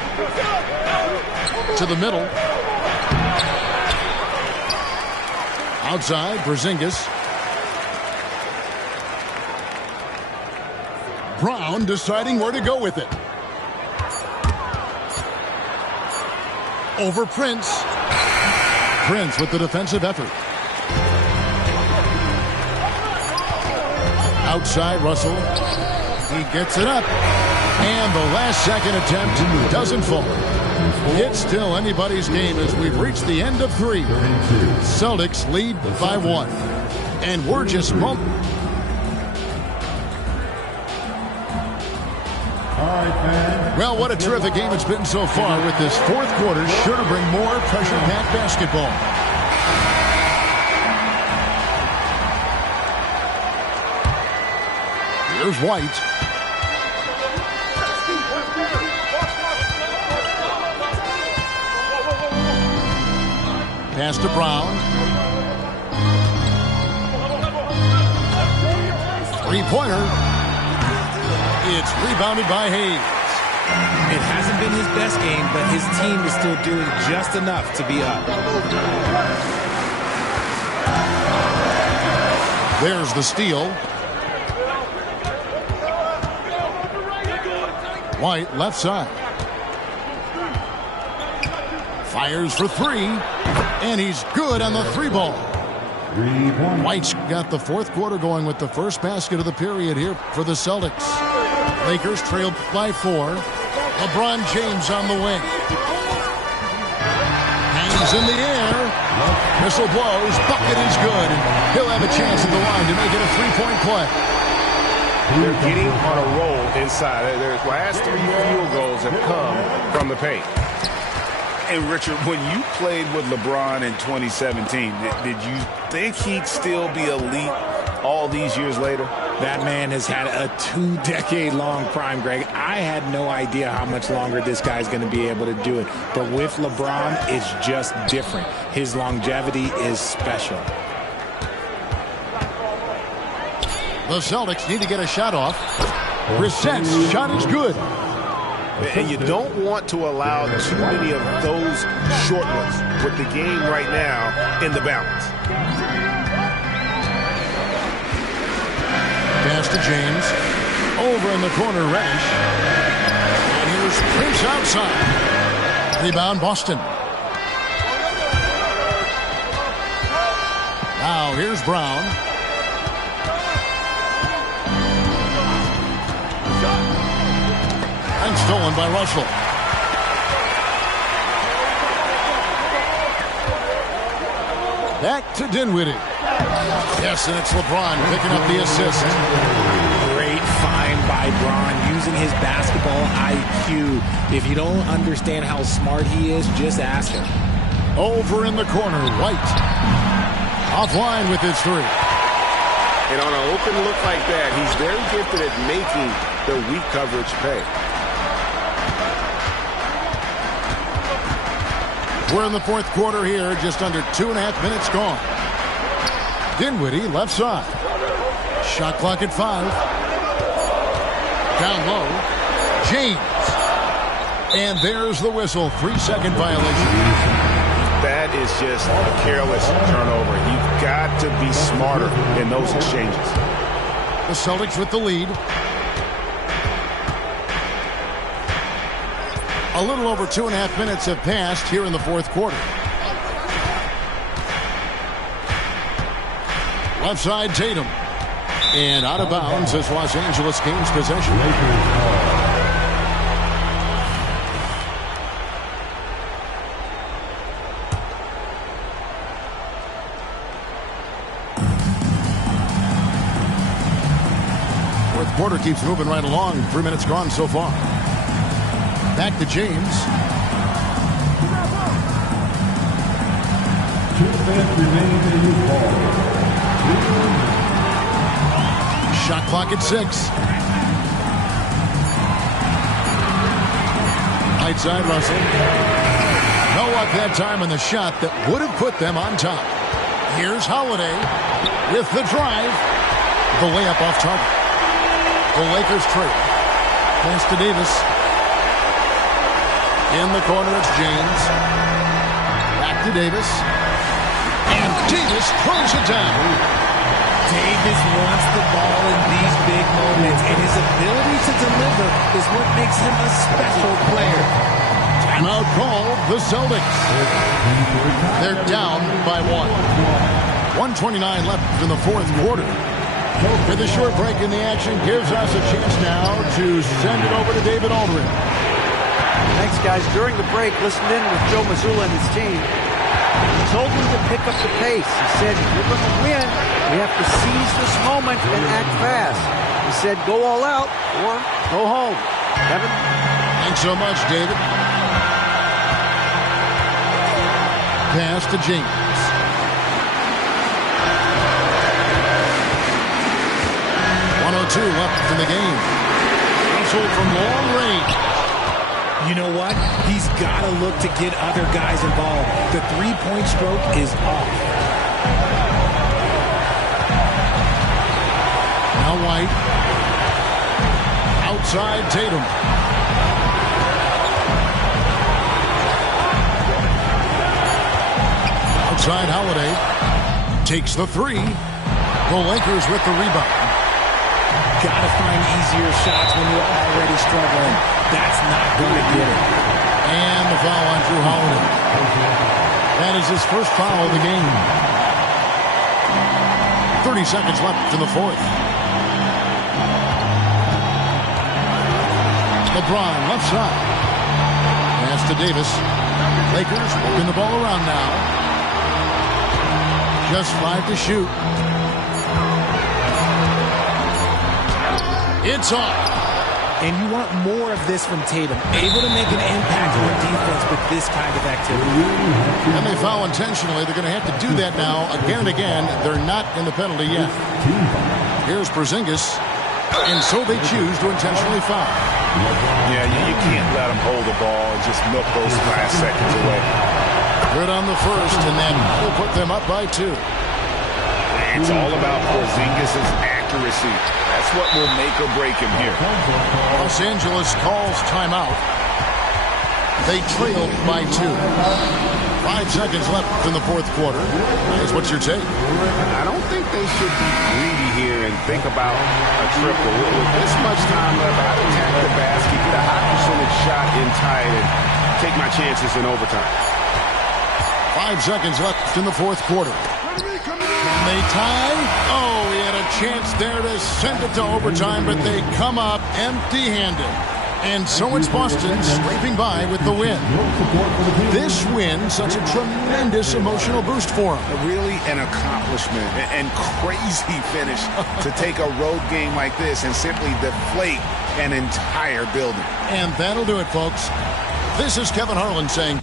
To the middle. Outside, Porzingis. Brown deciding where to go with it. Over Prince. Prince with the defensive effort. Outside Russell. He gets it up. And the last-second attempt doesn't fall. It's still anybody's game as we've reached the end of 3. Celtics lead by 1. And we're just well, what a terrific game it's been so far, with this 4th quarter sure to bring more pressure-packed basketball. Here's White. Pass to Brown. Three-pointer. It's rebounded by Hayes. It hasn't been his best game, but his team is still doing just enough to be up. There's the steal. White, left side. Fires for three, and he's good on the three ball. White's got the fourth quarter going with the first basket of the period here for the Celtics. Lakers trailed by 4. LeBron James on the wing. Hangs in the air. Whistle blows. Bucket is good. He'll have a chance at the line to make it a three-point play. They're getting on a roll inside. Their last 3 field goals have come from the paint. And Richard, when you played with LeBron in 2017, did you think he'd still be elite all these years later? That man has had a 2-decade-long prime, Greg. I had no idea how much longer this guy's going to be able to do it. But with LeBron, it's just different. His longevity is special. The Celtics need to get a shot off. Brissett's shot is good. And you don't want to allow too many of those short ones with the game right now in the balance. Pass to James. Over in the corner, Reddish. And here's Prince outside. Rebound, Boston. Now here's Brown. And stolen by Russell. Back to Dinwiddie. Yes, and it's LeBron picking up the assist. Great find by Bron, using his basketball IQ. If you don't understand how smart he is, just ask him. Over in the corner, White. Offline with his three. And on an open look like that, he's very gifted at making the weak coverage pay. We're in the fourth quarter here, just under 2.5 minutes gone. Dinwiddie, left side. Shot clock at 5. Down low. James. And there's the whistle. 3-second violation. That is just a careless turnover. You've got to be smarter in those exchanges. The Celtics with the lead. A little over 2.5 minutes have passed here in the fourth quarter. Left side, Tatum. And out of bounds as Los Angeles gains possession. Fourth quarter keeps moving right along. 3 minutes gone so far. Back to James. 2 minutes remaining in the ball. Shot clock at 6. Right side, Russell. No luck that time on the shot that would have put them on top. Here's Holiday with the drive. The layup off target. The Lakers trail. Pass to Davis. In the corner, it's James. Back to Davis. And Davis throws it down. Davis wants the ball in these big moments, and his ability to deliver is what makes him a special player. Timeout called the Celtics. They're down by 1. 1:29 left in the fourth quarter. With a short break in the action gives us a chance now to send it over to David Aldridge. Thanks, guys. During the break, listened in with Joe Mazzulla and his team. He told them to pick up the pace. He said, if we're going to win, we have to seize this moment and act fast. He said, go all out or go home. Kevin? Thanks so much, David. Pass to James. .102 left in the game. Russell from long range. You know what? He's got to look to get other guys involved. The three-point stroke is off. Now Now White. Outside Tatum. Outside Holiday. Takes the three. The Lakers with the rebound. Gotta find easier shots when you're already struggling. That's not going to get it. And the foul on Drew Holiday. That is his first foul of the game. 30 seconds left in the fourth. LeBron left side. Pass to Davis. Lakers working the ball around now. Just 5 to shoot. It's off. And you want more of this from Tatum. Able to make an impact on defense with this kind of activity. And they foul intentionally. They're going to have to do that now again and again. They're not in the penalty yet. Here's Porzingis. And so they choose to intentionally foul. Yeah, you can't let them hold the ball and just milk those last seconds away. Good on the first, and then we'll put them up by 2. It's all about Porzingis' accuracy. That's what will make or break him here. Los Angeles calls timeout. They trail by 2. 5 seconds left in the fourth quarter. Guys, what's your take? I don't think they should be greedy here and think about a triple. With this much time left, I'd attack the basket, get a high percentage shot in tight, and take my chances in overtime. 5 seconds left in the fourth quarter. Can they tie? Oh, he had a chance there to send it to overtime, but they come up empty-handed. And so it's Boston scraping by with the win. This win, such a tremendous emotional boost for them. Really an accomplishment and crazy finish to take a road game like this and simply deflate an entire building. And that'll do it, folks. This is Kevin Harlan saying...